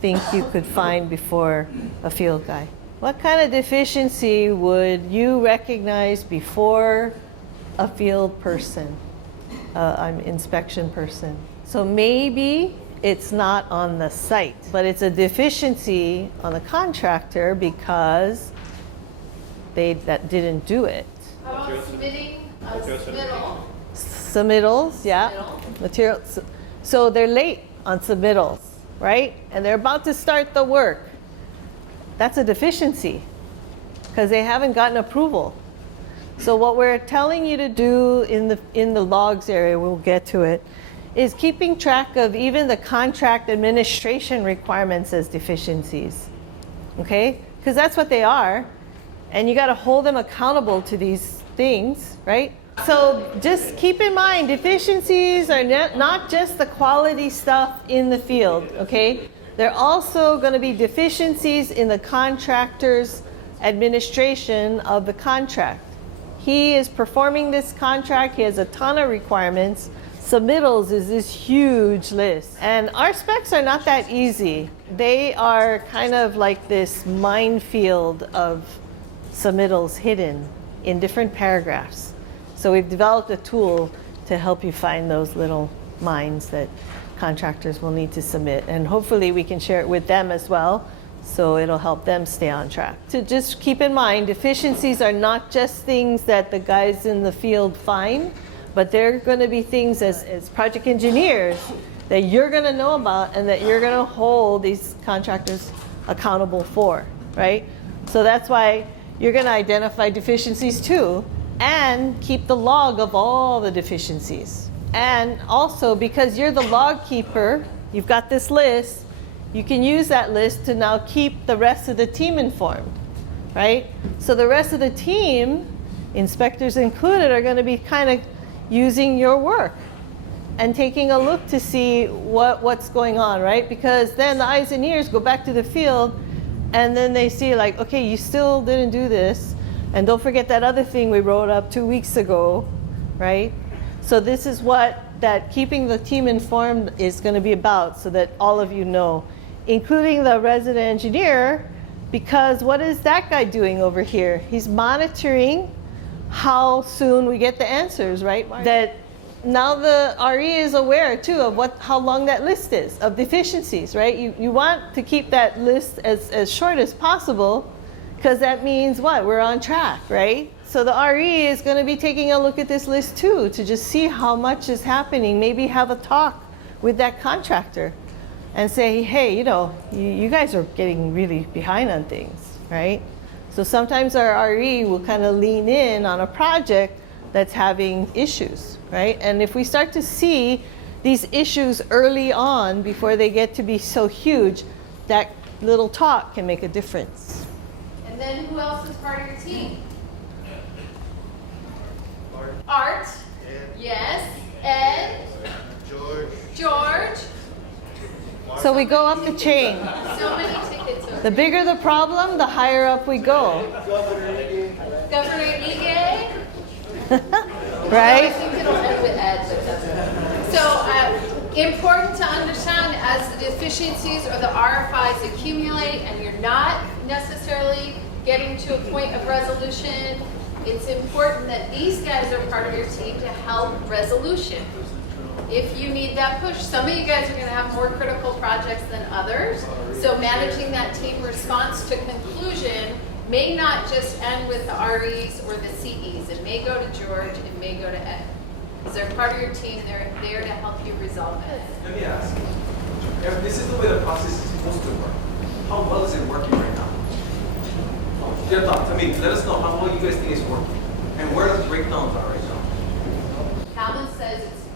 think you could find before a field guy? What kind of deficiency would you recognize before a field person, inspection person? So maybe it's not on the site, but it's a deficiency on the contractor because they didn't do it. How about submitting a submittal? Submittals, yeah. Materials. So they're late on submittals, right? And they're about to start the work. That's a deficiency because they haven't gotten approval. So what we're telling you to do in the logs area, we'll get to it, is keeping track of even the contract administration requirements as deficiencies. Okay? Because that's what they are. And you got to hold them accountable to these things, right? So just keep in mind, deficiencies are not just the quality stuff in the field, okay? They're also going to be deficiencies in the contractor's administration of the contract. He is performing this contract. He has a ton of requirements. Submittals is this huge list. And our specs are not that easy. They are kind of like this minefield of submittals hidden in different paragraphs. So we've developed a tool to help you find those little mines that contractors will need to submit. And hopefully we can share it with them as well, so it'll help them stay on track. So just keep in mind, deficiencies are not just things that the guys in the field find, but they're going to be things as project engineers that you're going to know about and that you're going to hold these contractors accountable for, right? So that's why you're going to identify deficiencies too and keep the log of all the deficiencies. And also, because you're the log keeper, you've got this list, you can use that list to now keep the rest of the team informed, right? So the rest of the team, inspectors included, are going to be kind of using your work and taking a look to see what's going on, right? Because then the eyes and ears go back to the field, and then they see like, okay, you still didn't do this, and don't forget that other thing we wrote up 2 weeks ago, right? So this is what that keeping the team informed is going to be about, so that all of you know, including the resident engineer, because what is that guy doing over here? He's monitoring how soon we get the answers, right? That now the RE is aware too of how long that list is of deficiencies, right? You want to keep that list as short as possible, because that means what? We're on track, right? So the RE is going to be taking a look at this list too, to just see how much is happening. Maybe have a talk with that contractor and say, hey, you guys are getting really behind on things, right? So sometimes our RE will kind of lean in on a project that's having issues, right? And if we start to see these issues early on before they get to be so huge, that little talk can make a difference. And then who else is part of your team? Art. Yes. Ed. George. So we go up the chain. So many tickets over The bigger the problem, the higher up we go. Governor Ige. Right? I think it'll end with Ed, but that's so important to understand as the deficiencies or the RFIs accumulate and you're not necessarily getting to a point of resolution, it's important that these guys are part of your team to help resolution. If you need that push, some of you guys are going to have more critical projects than others, so managing that team response to conclusion may not just end with the REs or the CEs. It may go to George, it may go to Ed. Because they're part of your team, they're there to help you resolve it. Let me ask, if this is the way the process is supposed to work, how well is it working right now? Your thoughts, let us know how well you guys think it's working and where the breakdowns are right now. Calvin says it's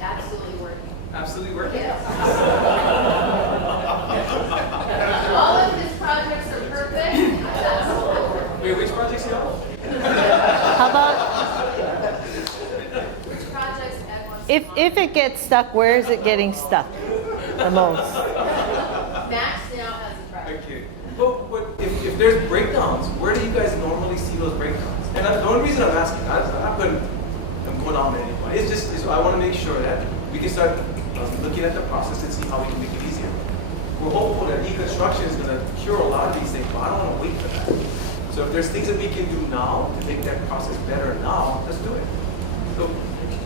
absolutely working. Absolutely working? Yes. All of his projects are perfect. It's absolutely working. Wait, which projects you have? How about Which projects Ed wants if it gets stuck, where is it getting stuck the most? Max now has a project. Okay. But if there's breakdowns, where do you guys normally see those breakdowns? And the only reason I'm asking, I'm going on anybody. It's just I want to make sure that we can start looking at the process and see how we can make it easier. We're hopeful that e-construction is going to cure a lot of these things, but I don't want to wait for that. So if there's things that we can do now to make that process better now, let's do it. So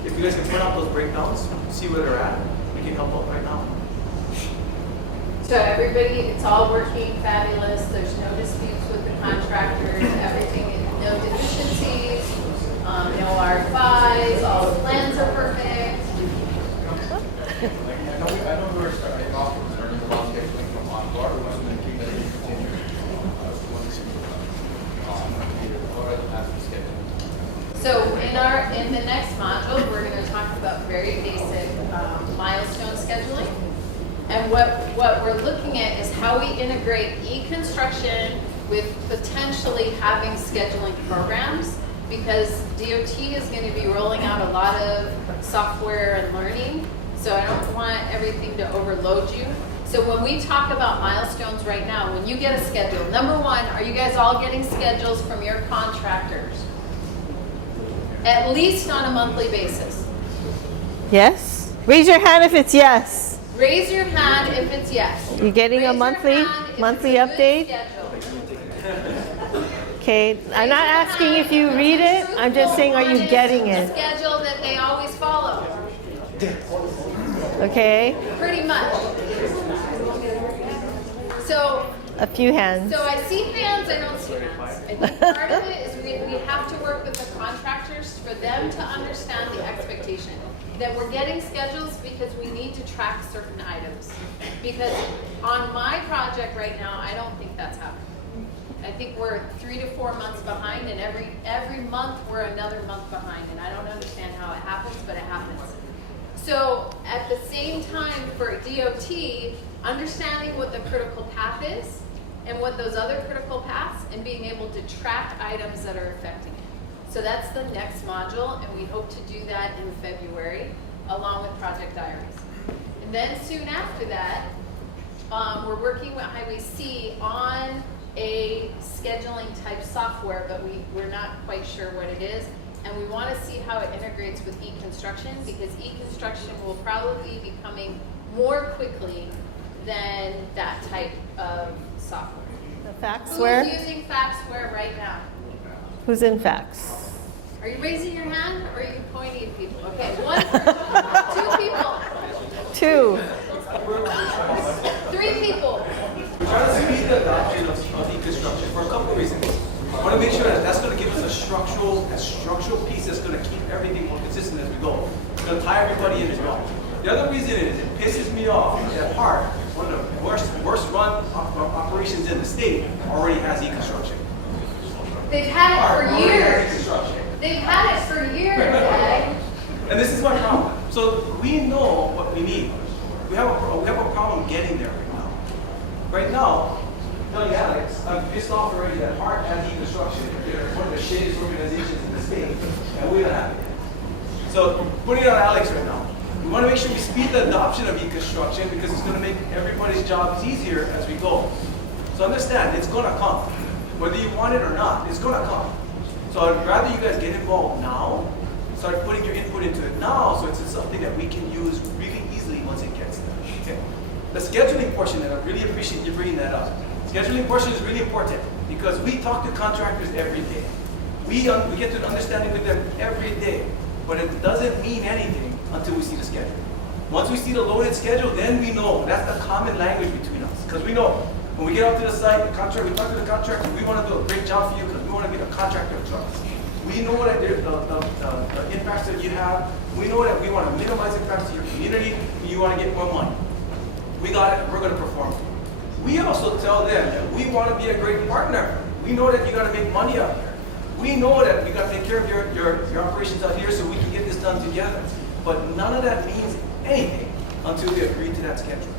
if you guys can point out those breakdowns, see where they're at, we can help out right now. So everybody, it's all working fabulous. There's no disputes with the contractors. Everything, no deficiencies, no RFIs. All the plans are perfect. I know we were starting off with learning about scheduling from on-guard. We want to keep that continue. So in the next module, we're going to talk about very basic milestone scheduling. And what we're looking at is how we integrate e-construction with potentially having scheduling programs, because DOT is going to be rolling out a lot of software and learning. So I don't want everything to overload you. So when we talk about milestones right now, when you get a schedule, number one, are you guys all getting schedules from your contractors? At least on a monthly basis. Yes? Raise your hand if it's yes. Raise your hand if it's yes. You getting a Raise your monthly hand if monthly it's a good update? schedule. Okay, I'm not asking if you read it, I'm just saying, are you getting A it? schedule that they always follow, Okay, pretty much. So a few hands. So I see hands, I don't see hands. I think part of it is we have to work with the contractors for them to understand the expectation. That we're getting schedules because we need to track certain items. Because on my project right now, I don't think that's happening. I think we're 3 to 4 months behind, and every month we're another month behind, and I don't understand how it happens, but it happens. So at the same time for DOT, understanding what the critical path is and what those other critical paths, and being able to track items that are affecting it. So that's the next module, and we hope to do that in February along with project diaries. And then soon after that, we're working with Highway C on a scheduling type software, but we're not quite sure what it is. And we want to see how it integrates with e-construction, because e-construction will probably be coming more quickly than that type of software. The Faxware? Who's using Faxware right now? Who's in fax? Are you raising your hand or are you pointing at people? Okay, 1 person, 2 people, 2. 3 people. We're trying to speed the adoption of e-construction for a couple of reasons. I want to make sure that that's going to give us a structural piece that's going to keep everything more consistent as we go. It's going to tie everybody in as well. The other reason is it pisses me off that Hart, one of the worst run operations in the state, already has e-construction. They've had it Hart for already has years. e-construction. They've had it for years, Ed. And this is my problem. So we know what we need. We have a problem getting there right now. Right now, tell you Alex, I'm pissed off already that Hart has e-construction. They're one of the shittiest organizations in the state, and we don't have it. So we're putting it on Alex right now. We want to make sure we speed the adoption of e-construction because it's going to make everybody's jobs easier as we go. So understand, it's going to come. Whether you want it or not, it's going to come. So I'd rather you guys get involved now, start putting your input into it now, so it's something that we can use really easily once it gets there. Okay. The scheduling portion, and I really appreciate you bringing that up. Scheduling portion is really important because we talk to contractors every day. We get to an understanding with them every day, but it doesn't mean anything until we see the schedule. Once we see the loaded schedule, then we know. That's the common language between us, because we know when we get out to the site, we talk to the contractor, we want to do a great job for you because we want to be the contractor of trust. We know that the impacts that you have. We know that we want to minimize impacts to your community, and you want to get more money. We got it, we're going to perform. We also tell them that we want to be a great partner. We know that you got to make money out here. We know that we got to take care of your operations out here so we can get this done together. But none of that means anything until we agree to that schedule.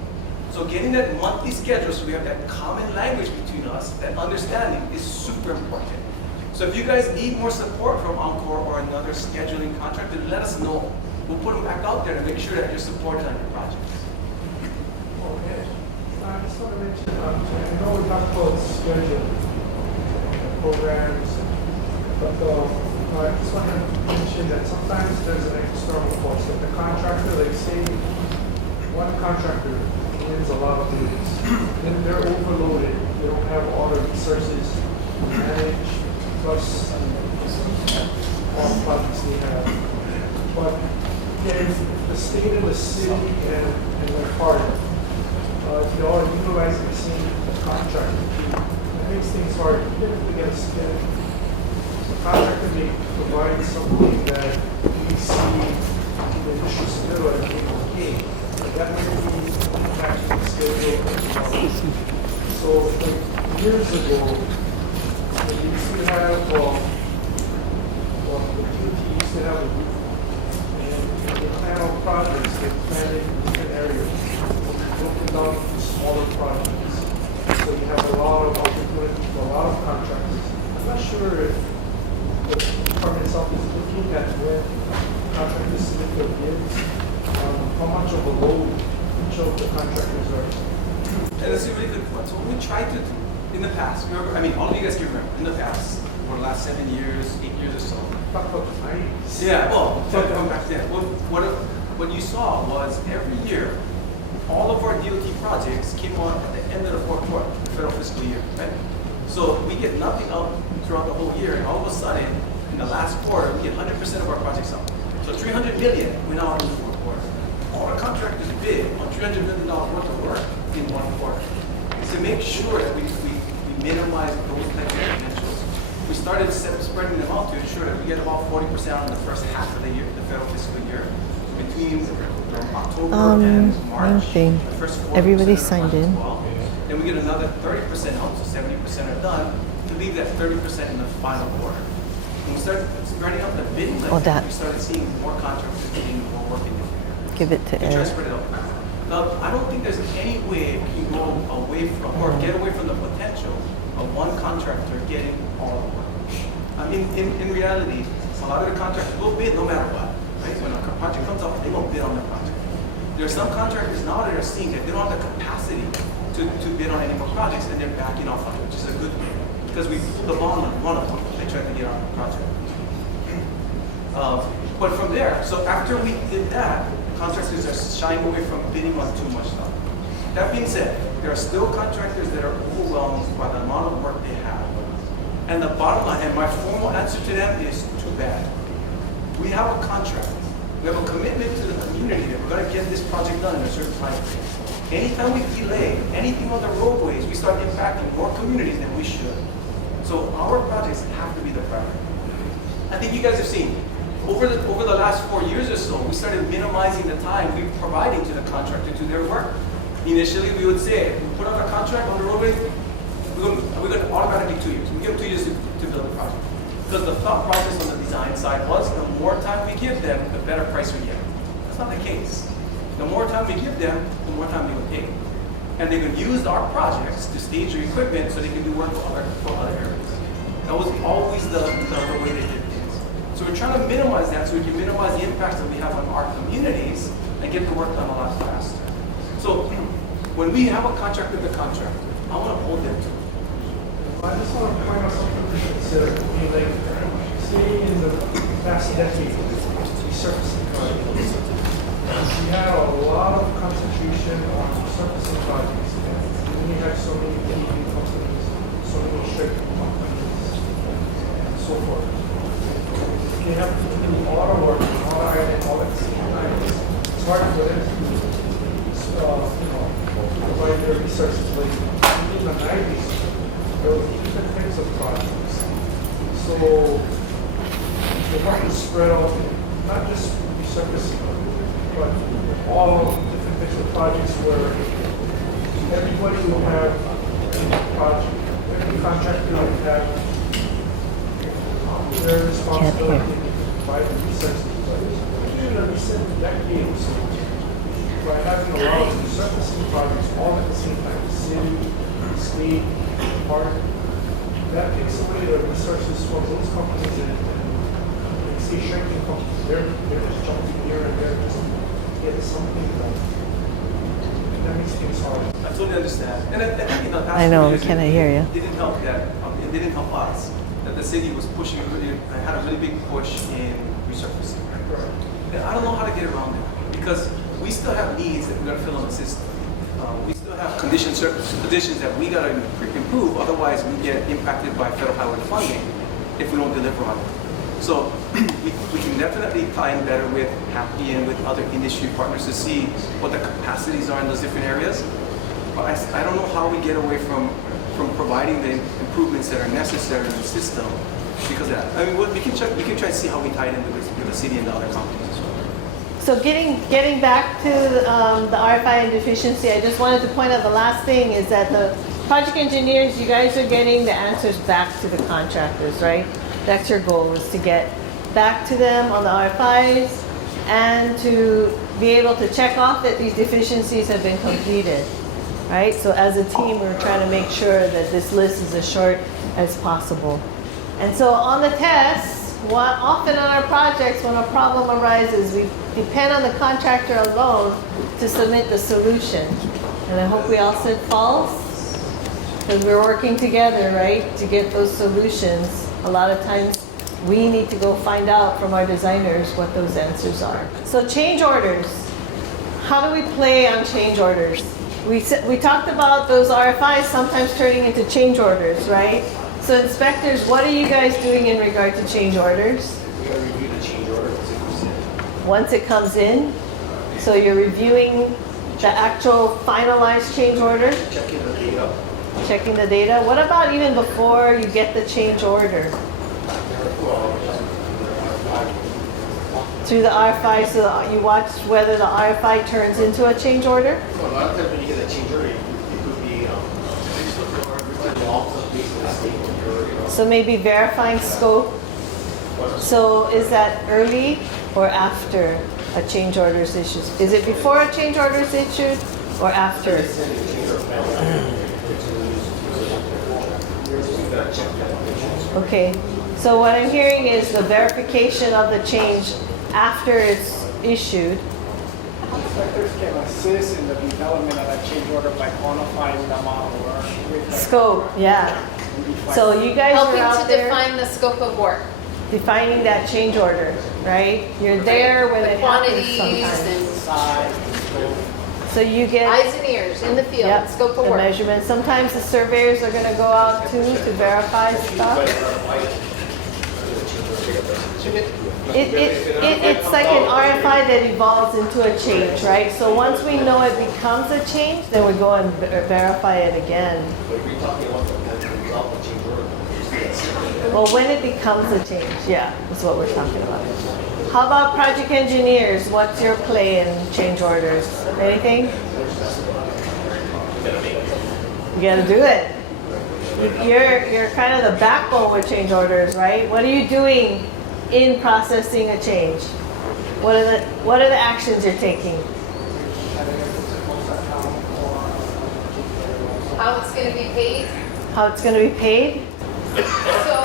So getting that monthly schedule so we have that common language between us, that understanding is super important. So if you guys need more support from Encore or another scheduling contractor, let us know. We'll put them back out there to make sure that you're supported on your projects. Okay. I just want to mention, I know we talked about schedule programs, but I just want to mention that sometimes there's an external cost. If the contractor, like say, one contractor wins a lot of deals, then they're overloaded. They don't have all the resources to manage, plus all the projects they have. But if the state and the city and their part, they are utilizing the same contractor, it makes things hard. Even if they get a schedule, the contractor may provide something that we see in the initial submittal as being okay, but that may be impacting the schedule. So like years ago, when we used to have, the DOT used to have a group, and they plan on projects, they plan in different areas, broken down into smaller projects. So you have a lot of opportunity for a lot of contractors. I'm not sure if the department itself is looking at when contractors submit their bids, how much of a load each of the contractors are. And that's a really good point. So what we tried to do in the past, remember, I mean, all of you guys can remember, in the past, for the last 7 years, 8 years or so. Talk about the 90s. Yeah, well, from back then. What you saw was every year, all of our DOT projects came on at the end of the fourth quarter, the federal fiscal year, right? So we get nothing out throughout the whole year, and all of a sudden, in the last quarter, we get 100% of our projects out. So $300 million went out in the fourth quarter. All our contractors bid on $300 million worth of work in one quarter. To make sure that we minimize those types of potentials, we started spreading them out to ensure that we get about 40% in the first half of the year, the federal fiscal year. Between October and March, thing. the first 40% Everybody of the signed projects in. go out. Then we get another 30% out, so 70% are done leave that 30% in the final order. When we start spreading out the bidding list, that. we started seeing more contractors getting more work in different areas. Give it to We try to Ed. spread it out. Now, I don't think there's any way we can go away from, or get away from the potential of one contractor getting all the work. I mean, in reality, a lot of the contractors will bid no matter what, right? When a project comes up, they won't bid on the project. There are some contractors now that are seeing that they don't have the capacity to bid on any more projects, and they're backing off on it, which is a good thing. Because we pulled the bond on one of them, they tried to get on the project. But from there, so after we did that, contractors are shying away from bidding on too much stuff. That being said, there are still contractors that are overwhelmed by the amount of work they have. And the bottom line, and my formal answer to them is too bad. We have a contract. We have a commitment to the community that we're going to get this project done in a certain time frame. Anytime we delay anything on the roadways, we start impacting more communities than we should. So our projects have to be the priority. I think you guys have seen, over the last 4 years or so, we started minimizing the time we're providing to the contractor to their work. Initially, we would say, we put out a contract on the roadway, we're going to automatically 2 years. We give them 2 years to build the project. Because the thought process on the design side was, the more time we give them, the better price we get. That's not the case. The more time we give them, the more time they would pay. And they would use our projects to stage their equipment so they can do work for other areas. That was always the way they did things. So we're trying to minimize that so we can minimize the impacts that we have on our communities and get the work done a lot faster. So when we have a contract with the contractor, I want to hold them to it. I just want to point out something to consider. I mean, like, say in the past decade, resurfacing projects, we had a lot of concentration on resurfacing projects. And we had so many Indian companies, so many shipping companies, and so forth. They have to do a lot of work, a lot of items, all at the same time. It's hard for them to provide their resources. Like, in the 90s, there were different types of projects. So you have to spread out not just resurfacing, but all different types of projects where everybody will have a project. Every contractor will have their responsibility to provide the resources. But in the recent decades, by having a lot of resurfacing projects all at the same time, city, state, park, that takes away the resources from those companies and say shrinking companies. They're just jumping here and there just to get something done. That makes things hard. I totally understand. And I think in the past I know, 2 years, can I hear you? It didn't help that, it didn't help us, that the city was pushing, had a really big push in resurfacing. And I don't know how to get around that, because we still have needs that we're going to fill in the system. We still have conditions that we got to improve, otherwise we get impacted by federal highway funding if we don't deliver on it. So we can definitely tie in better with HAPI and with other industry partners to see what the capacities are in those different areas. But I don't know how we get away from providing the improvements that are necessary in the system because of that. I mean, we can try to see how we tie it in with the city and the other companies as well. So getting back to the RFI and deficiency, I just wanted to point out the last thing is that the project engineers, you guys are getting the answers back to the contractors, right? That's your goal, is to get back to them on the RFIs and to be able to check off that these deficiencies have been completed, right? So as a team, we're trying to make sure that this list is as short as possible. And so on the tests, often on our projects, when a problem arises, we depend on the contractor alone to submit the solution. And I hope we all said false, because we're working together, right, to get those solutions. A lot of times we need to go find out from our designers what those answers are. So change orders. How do we play on change orders? We talked about those RFIs sometimes turning into change orders, right? So inspectors, what are you guys doing in regard to change orders? We gotta review the change order Once it comes in, so you're reviewing the actual finalized change order? checking the data. Checking the data. What about even before you get the change order? Through the RFI, so you watch whether the RFI turns into a change order? So a lot of times when you get that change order, it could be involved based on the statement you're So maybe verifying scope. So is that early or after a change order is issued? Is it before a change order is issued or after? Okay, so what I'm hearing is the verification of the change after it's issued. Inspectors can assist in the development of that change order by quantifying the amount of work with the Scope, yeah. So you guys are Helping out to there define the scope of work. defining that change order, right? You're there when The it happens quantities sometimes. and size, the scope. So you get eyes and ears in the field, yep, scope of the work. measurements. Sometimes the surveyors are gonna go out too to verify stuff. It's like an RFI that evolves into a change, right? So once we know it becomes a change, then we go and verify it again. Well, when it becomes a change, yeah, is what we're talking about. How about project engineers? What's your play in change orders? Anything? You gotta do it. You're kind of the backbone with change orders, right? What are you doing in processing a change? What are the actions you're taking? How it's gonna be paid. How it's gonna be paid? So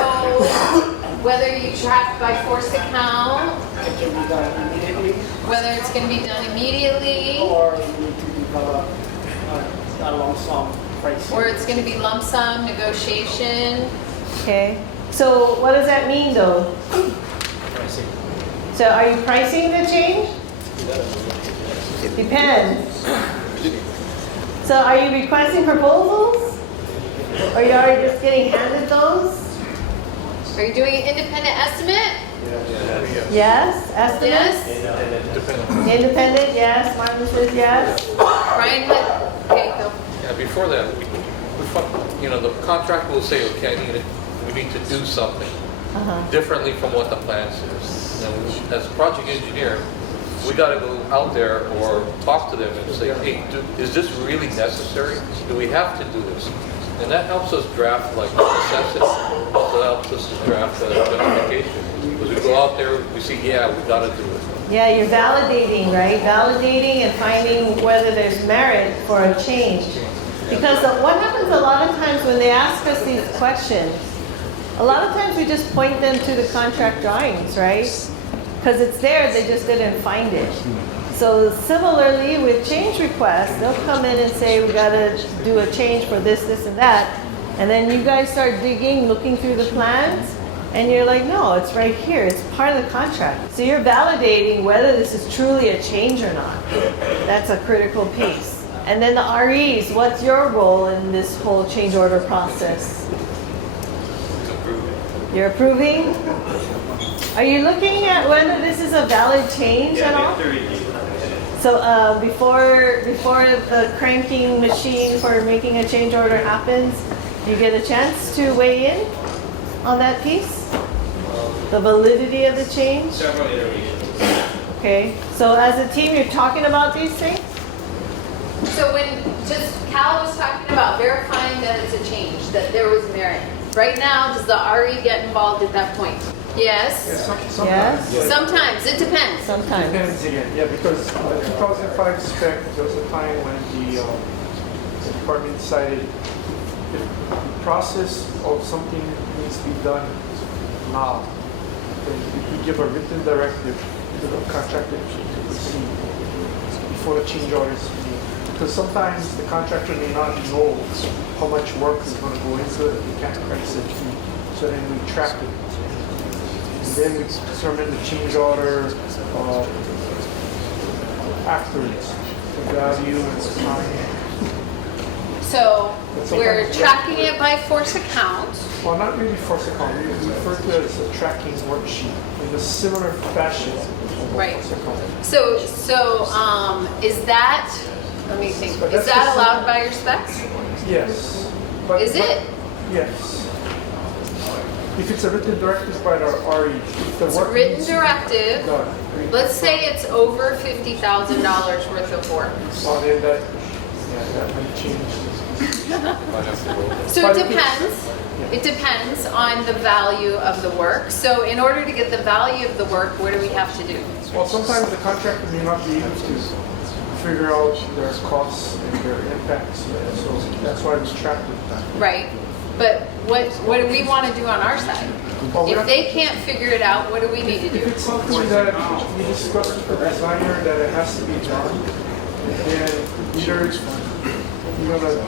whether you track by force account, It can be done immediately, whether it's gonna be done immediately, or you need to develop a lump sum pricing. or it's gonna be lump sum negotiation. Okay. So what does that mean though? So are you pricing the change? Depends. So are you requesting proposals? Or you are just getting handed those? Are you doing an independent estimate? Yes, estimates? Yes. Independent, yes. Martin says yes. Brian had, okay, go. Yeah, before that, the contract will say, okay, we need to do something differently from what the plan says. And as a project engineer, we got to go out there or talk to them and say, hey, is this really necessary? Do we have to do this? And that helps us draft like necessity. So that helps us to draft a justification. Because we go out there, we see, yeah, we got to do it. Yeah, you're validating, right? Validating and finding whether there's merit for a change. Because what happens a lot of times when they ask us these questions, a lot of times we just point them to the contract drawings, right? Because it's there, they just didn't find it. So similarly with change requests, they'll come in and say, we gotta do a change for this, this, and that. And then you guys start digging, looking through the plans, and you're like, no, it's right here. It's part of the contract. So you're validating whether this is truly a change or not. That's a critical piece. And then the REs, what's your role in this whole change order process? You're approving? Are you looking at whether this is a valid change at all? So before the cranking machine for making a change order happens, you get a chance to weigh in on that piece? The validity of the change? Several iterations. Okay, so as a team, you're talking about these things? So when just Cal was talking about verifying that it's a change, that there was merit. Right now, does the RE get involved at that point? Yes. Yes? Sometimes, it depends. Sometimes. Depends again, yeah, because the 2005 spec, there was a time when the department decided if the process of something needs to be done now, then we give a written directive to the contractor to proceed before the change order is made. Because sometimes the contractor may not know how much work is going to go into it, they can't price it, so then we track it. Then we determine the change order afterwards, the value and the time. So But we're sometimes- tracking it by force account. Well, not really force account, we refer to it as a tracking worksheet in a similar fashion of a Right. force account. So is that, let me think, But is that's that just allowed by your specs? Yes. But, Is it? Yes. If it's a written directive by the RE, if the It's a work written needs to be directive. done, Let's say it's over $50,000 worth of work. well, then that might change. So But it if it's- depends. It depends on the value of the work. So in order to get the value of the work, what do we have to do? Well, sometimes the contractor may not be able to figure out their costs and their impacts, so that's why it's tracked with that. Right? But what do we want to do on our side? Well, we If have- they can't figure it out, what do we need to If do? it's something that we discussed with the designer that it has to be done, then either you're gonna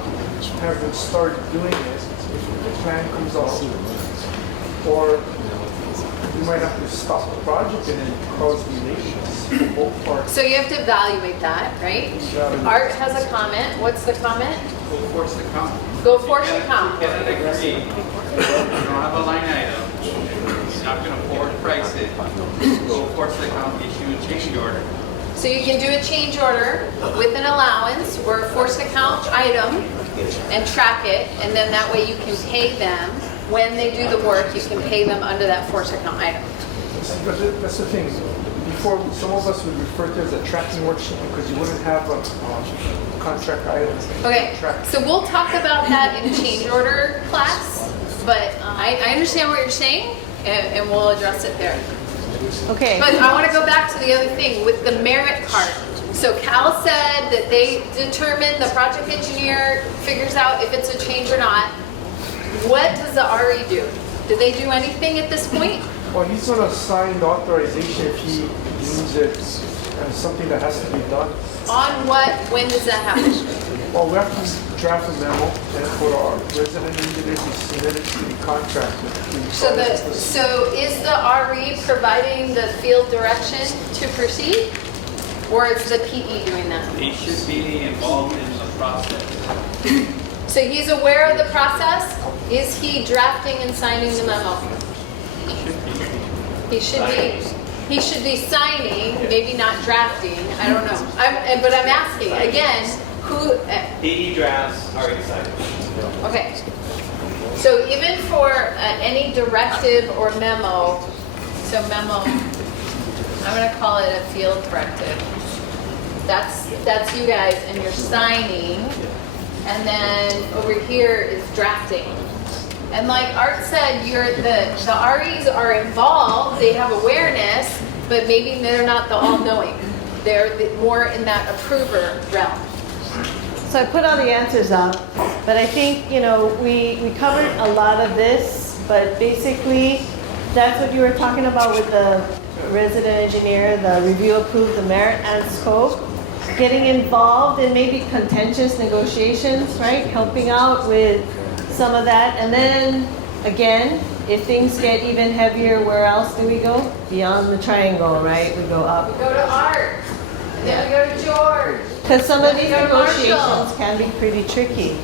have them start doing it if the plan comes out, or you might have to stop the project and then cause delays for both parties. So you have to evaluate that, right? Art has a comment. What's the comment? Go force the count. Go force the count. Get an agree. You don't have a line item. You're not gonna forward price it. Go force the count, issue a change order. So you can do a change order with an allowance or a force account item and track it, and then that way you can pay them. When they do the work, you can pay them under that force account item. That's the thing. Before, some of us would refer to it as a tracking worksheet because you wouldn't have a contract item. Okay, Track. so we'll talk about that in change order class, but I understand what you're saying, and we'll address it there. Okay. But I want to go back to the other thing with the merit card. So Cal said that they determine, the project engineer figures out if it's a change or not. What does the RE do? Do they do anything at this point? Well, he's gonna sign the authorization if he deems it as something that has to be done. On what? When does that happen? Well, we have to draft a memo and for our resident engineers to submit it to the contractor. So is the RE providing the field direction to proceed? Or is the PE doing that? He should be involved in the process. So he's aware of the process? Is he drafting and signing the memo? He should be signing, maybe not drafting, I don't know. But I'm asking, again, who, PE drafts are excited. okay. So even for any directive or memo, so memo, I'm gonna call it a field directive. That's you guys, and you're signing, and then over here is drafting. And like Art said, the REs are involved, they have awareness, but maybe they're not the all-knowing. They're more in that approver realm. So I put all the answers up, but I think, we covered a lot of this, but basically, that's what you were talking about with the resident engineer, the review, approve, the merit and scope, getting involved in maybe contentious negotiations, right? Helping out with some of that. And then, again, if things get even heavier, where else do we go? Beyond the triangle, right? We go up. We go to Art, and then we go to George. Because some of these Go to Marshall. negotiations can be pretty tricky.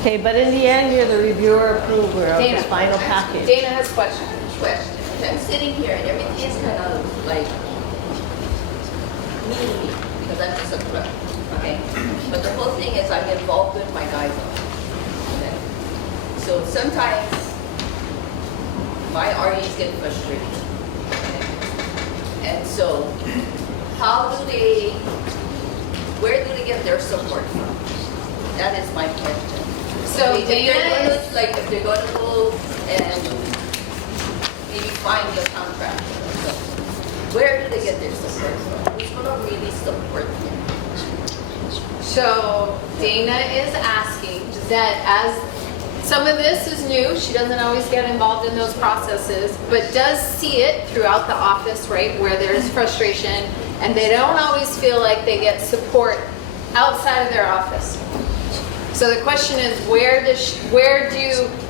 Okay, but in the end, you're the reviewer, approver of Dana. the final package. Dana has questions. Question. I'm sitting here and everything is kind of like me because I'm just a clerk. Okay. But the whole thing is I'm involved with my guys. Okay. So sometimes my REs get frustrated. Okay. And so where do they get their support from? That is my question. So if Dana they're going to go and maybe find the contractor. So where do they get their support from? Who's going to really support them? So Dana is asking that as some of this is new, she doesn't always get involved in those processes, but does see it throughout the office, right, where there's frustration and they don't always feel like they get support outside of their office. So the question is, where do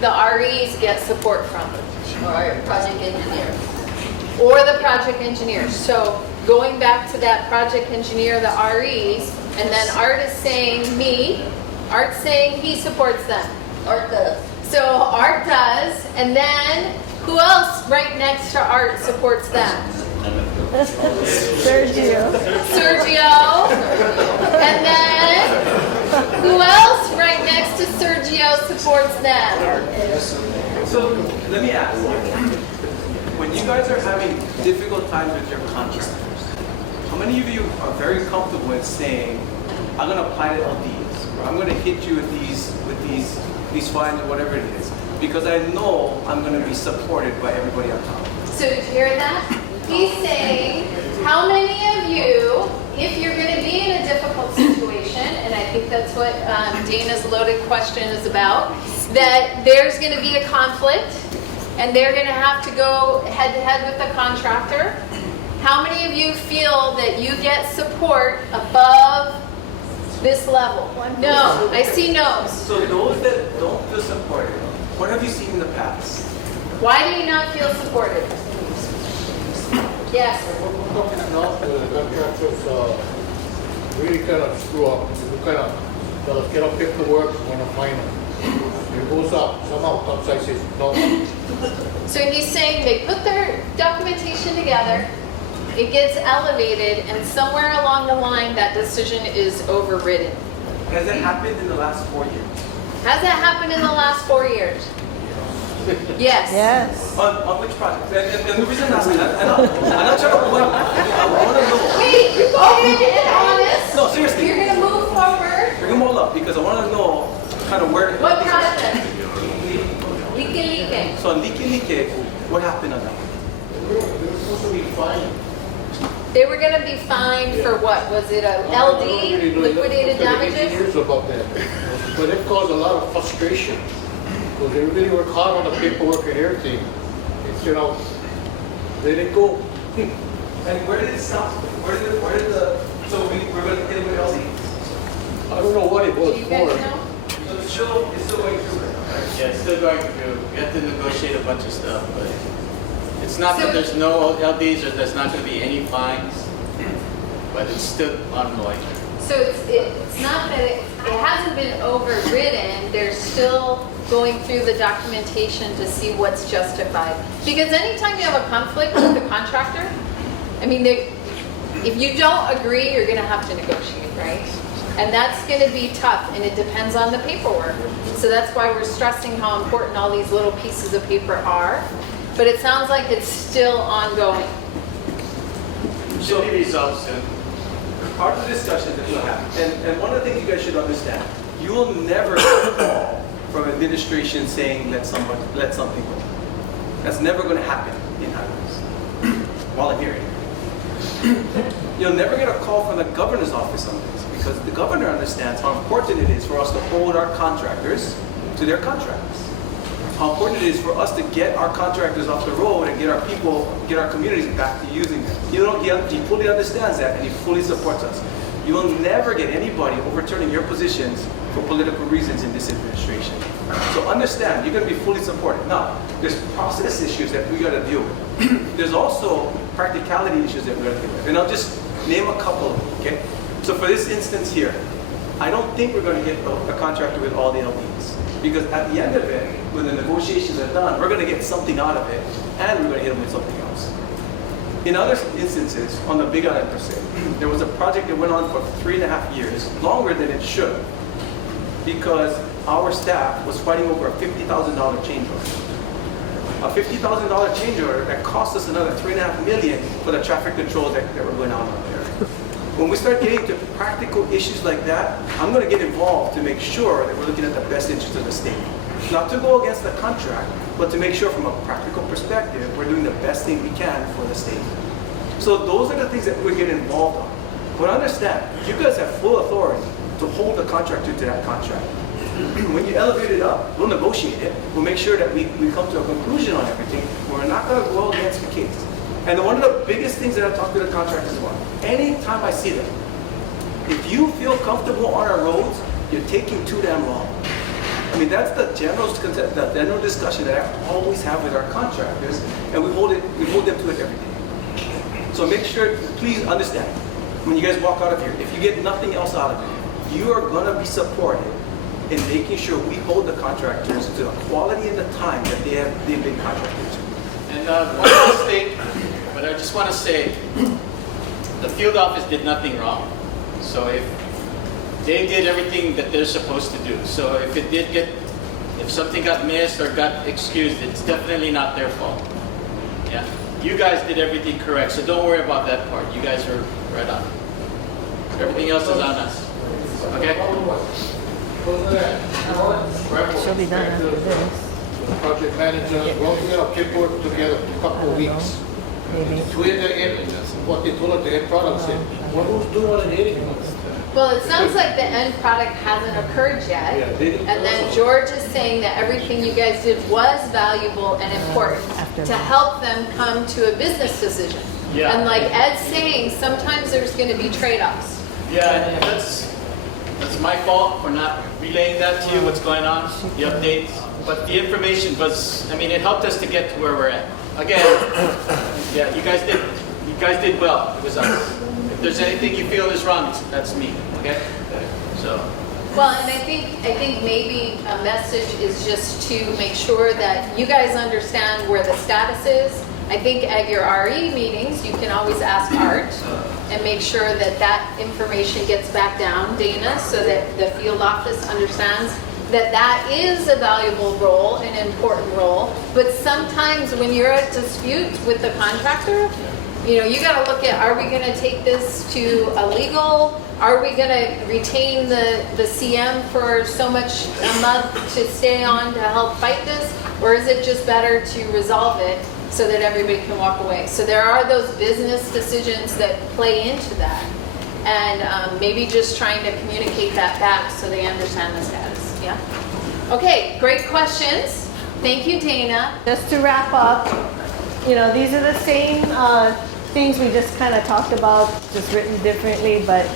the REs get support from? Or project engineers? Or the project engineers. So going back to that project engineer, the REs, and then Art is saying me, Art's saying he supports them. Art does. So Art does, and then who else right next to Art supports them? Sergio. Sergio. And then who else right next to Sergio supports them? So let me ask, when you guys are having difficult times with your contractors, how many of you are very comfortable in saying, I'm going to apply to LDs, or I'm going to hit you with these fines or whatever it is? because I know I'm going to be supported by everybody on top. So did you hear that? He's saying, how many of you, if you're going to be in a difficult situation, and I think that's what Dana's loaded question is about, that there's going to be a conflict, and they're going to have to go head-to-head with the contractor. How many of you feel that you get support above this level? No, I see no's. So those that don't feel supported, what have you seen in the past? Why do you not feel supported? Yes. Now, the contractors really kind of screw up. You kind of get up paperwork when I find them. It goes up, somehow outside says no. So he's saying they put their documentation together, it gets elevated, and somewhere along the line that decision is overridden. Has that happened in the last 4 years? Has that happened in the last 4 years? Yes. Yes. On which project? And the reason I'm asking that, I'm not trying to point, I want to know. Wait, you go ahead and honest. No, seriously. You're going to move forward. Bring them all up because I want to know kind of where. What project? Leaky. So on Leaky, what happened on that? They were supposed to be fined. They were going to be fined for what? Was it a LD, liquidated damages? Years about that, but it caused a lot of frustration because they really work hard on the paperwork and everything. It's let it go. And where did it stop? Where did the so we're going to hit it with LD? I don't know what it was Do you guys for. know? So the show is still going through it. Yeah, it's still going through. We have to negotiate a bunch of stuff, but it's not So- that there's no LDs or there's not going to be any fines, but it's still ongoing. So it's not that it hasn't been overridden, they're still going through the documentation to see what's justified. Because anytime you have a conflict with the contractor, I mean, if you don't agree, you're gonna have to negotiate, right? And that's gonna be tough, and it depends on the paperwork. So that's why we're stressing how important all these little pieces of paper are. But it sounds like it's still ongoing. Should be resolved soon. Part of the discussion that we'll have, and one of the things you guys should understand, you will never get a call from administration saying let something go. That's never going to happen in highways while I'm hearing. You'll never get a call from the governor's office on this because the governor understands how important it is for us to hold our contractors to their contracts. How important it is for us to get our contractors off the road and get our people, get our communities back to using them. He fully understands that and he fully supports us. You will never get anybody overturning your positions for political reasons in this administration. So understand, you're going to be fully supported. Now, there's process issues that we got to deal with. There's also practicality issues that we got to deal with. And I'll just name a couple of them, okay? So for this instance here, I don't think we're going to get a contractor with all the LDs. Because at the end of it, when the negotiations are done, we're going to get something out of it, and we're going to hit them with something else. In other instances, on the Big Island per se, there was a project that went on for 3.5 years, longer than it should, because our staff was fighting over a $50,000 change order. A $50,000 change order that cost us another $3.5 million for the traffic controls that were going on there. When we start getting to practical issues like that, I'm going to get involved to make sure that we're looking at the best interest of the state. Not to go against the contract, but to make sure from a practical perspective, we're doing the best thing we can for the state. So those are the things that we get involved on. But understand, you guys have full authority to hold the contractor to that contract. When you elevate it up, we'll negotiate it. We'll make sure that we come to a conclusion on everything. We're not going to go against the case. And one of the biggest things that I talk to the contractors about, anytime I see them, if you feel comfortable on our roads, you're taking too damn long. I mean, that's the general discussion that I always have with our contractors, and we hold them to it every day. So make sure, please understand, when you guys walk out of here, if you get nothing else out of it, you are going to be supported in making sure we hold the contractors to the quality and the time that they've been contracted to. And one last thing, but I just want to say, the field office did nothing wrong. So if they did everything that they're supposed to do. So if something got missed or got excused, it's definitely not their fault. Yeah, you guys did everything correct, so don't worry about that part. You guys were right on. Everything else is on us. Okay? She'll be done after this. the project manager, as long as you get our paperwork together, a couple of weeks. Maybe. To the end, what they told us the end product said, what was doing all the editing? Well, it sounds like the end product hasn't occurred yet. Yeah, they didn't. And then George is saying that everything you guys did was valuable and important to help them come to a business decision. Yeah. And like Ed's saying, sometimes there's going to be trade-offs. Yeah, and that's my fault for not relaying that to you, what's going on, the updates. But the information was, I mean, it helped us to get to where we're at. Again, yeah, you guys did well. It was us. If there's anything you feel is wrong, that's me. Okay? So. Well, and I think maybe a message is just to make sure that you guys understand where the status is. I think at your RE meetings, you can always ask Art and make sure that that information gets back down, Dana, so that the field office understands that that is a valuable role, an important role. But sometimes when you're at dispute with the contractor, you know, you got to look at, are we going to take this to a legal? Are we going to retain the CM for so much a month to stay on to help fight this? Or is it just better to resolve it so that everybody can walk away? So there are those business decisions that play into that. And maybe just trying to communicate that back so they understand the status. Yeah? Okay, great questions. Thank you, Dana. Just to wrap up, you know, these are the same things we just kind of talked about, just written differently, but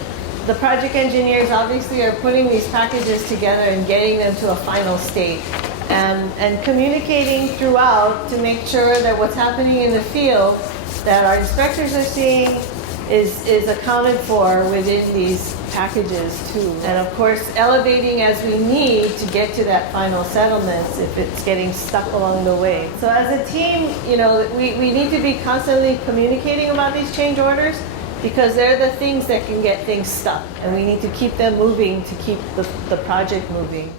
the project engineers obviously are putting these packages together and getting them to a final state. And communicating throughout to make sure that what's happening in the field that our inspectors are seeing is accounted for within these packages too. And of course, elevating as we need to get to that final settlement if it's getting stuck along the way. So as a team, you know, we need to be constantly communicating about these change orders because they're the things that can get things stuck. And we need to keep them moving to keep the project moving.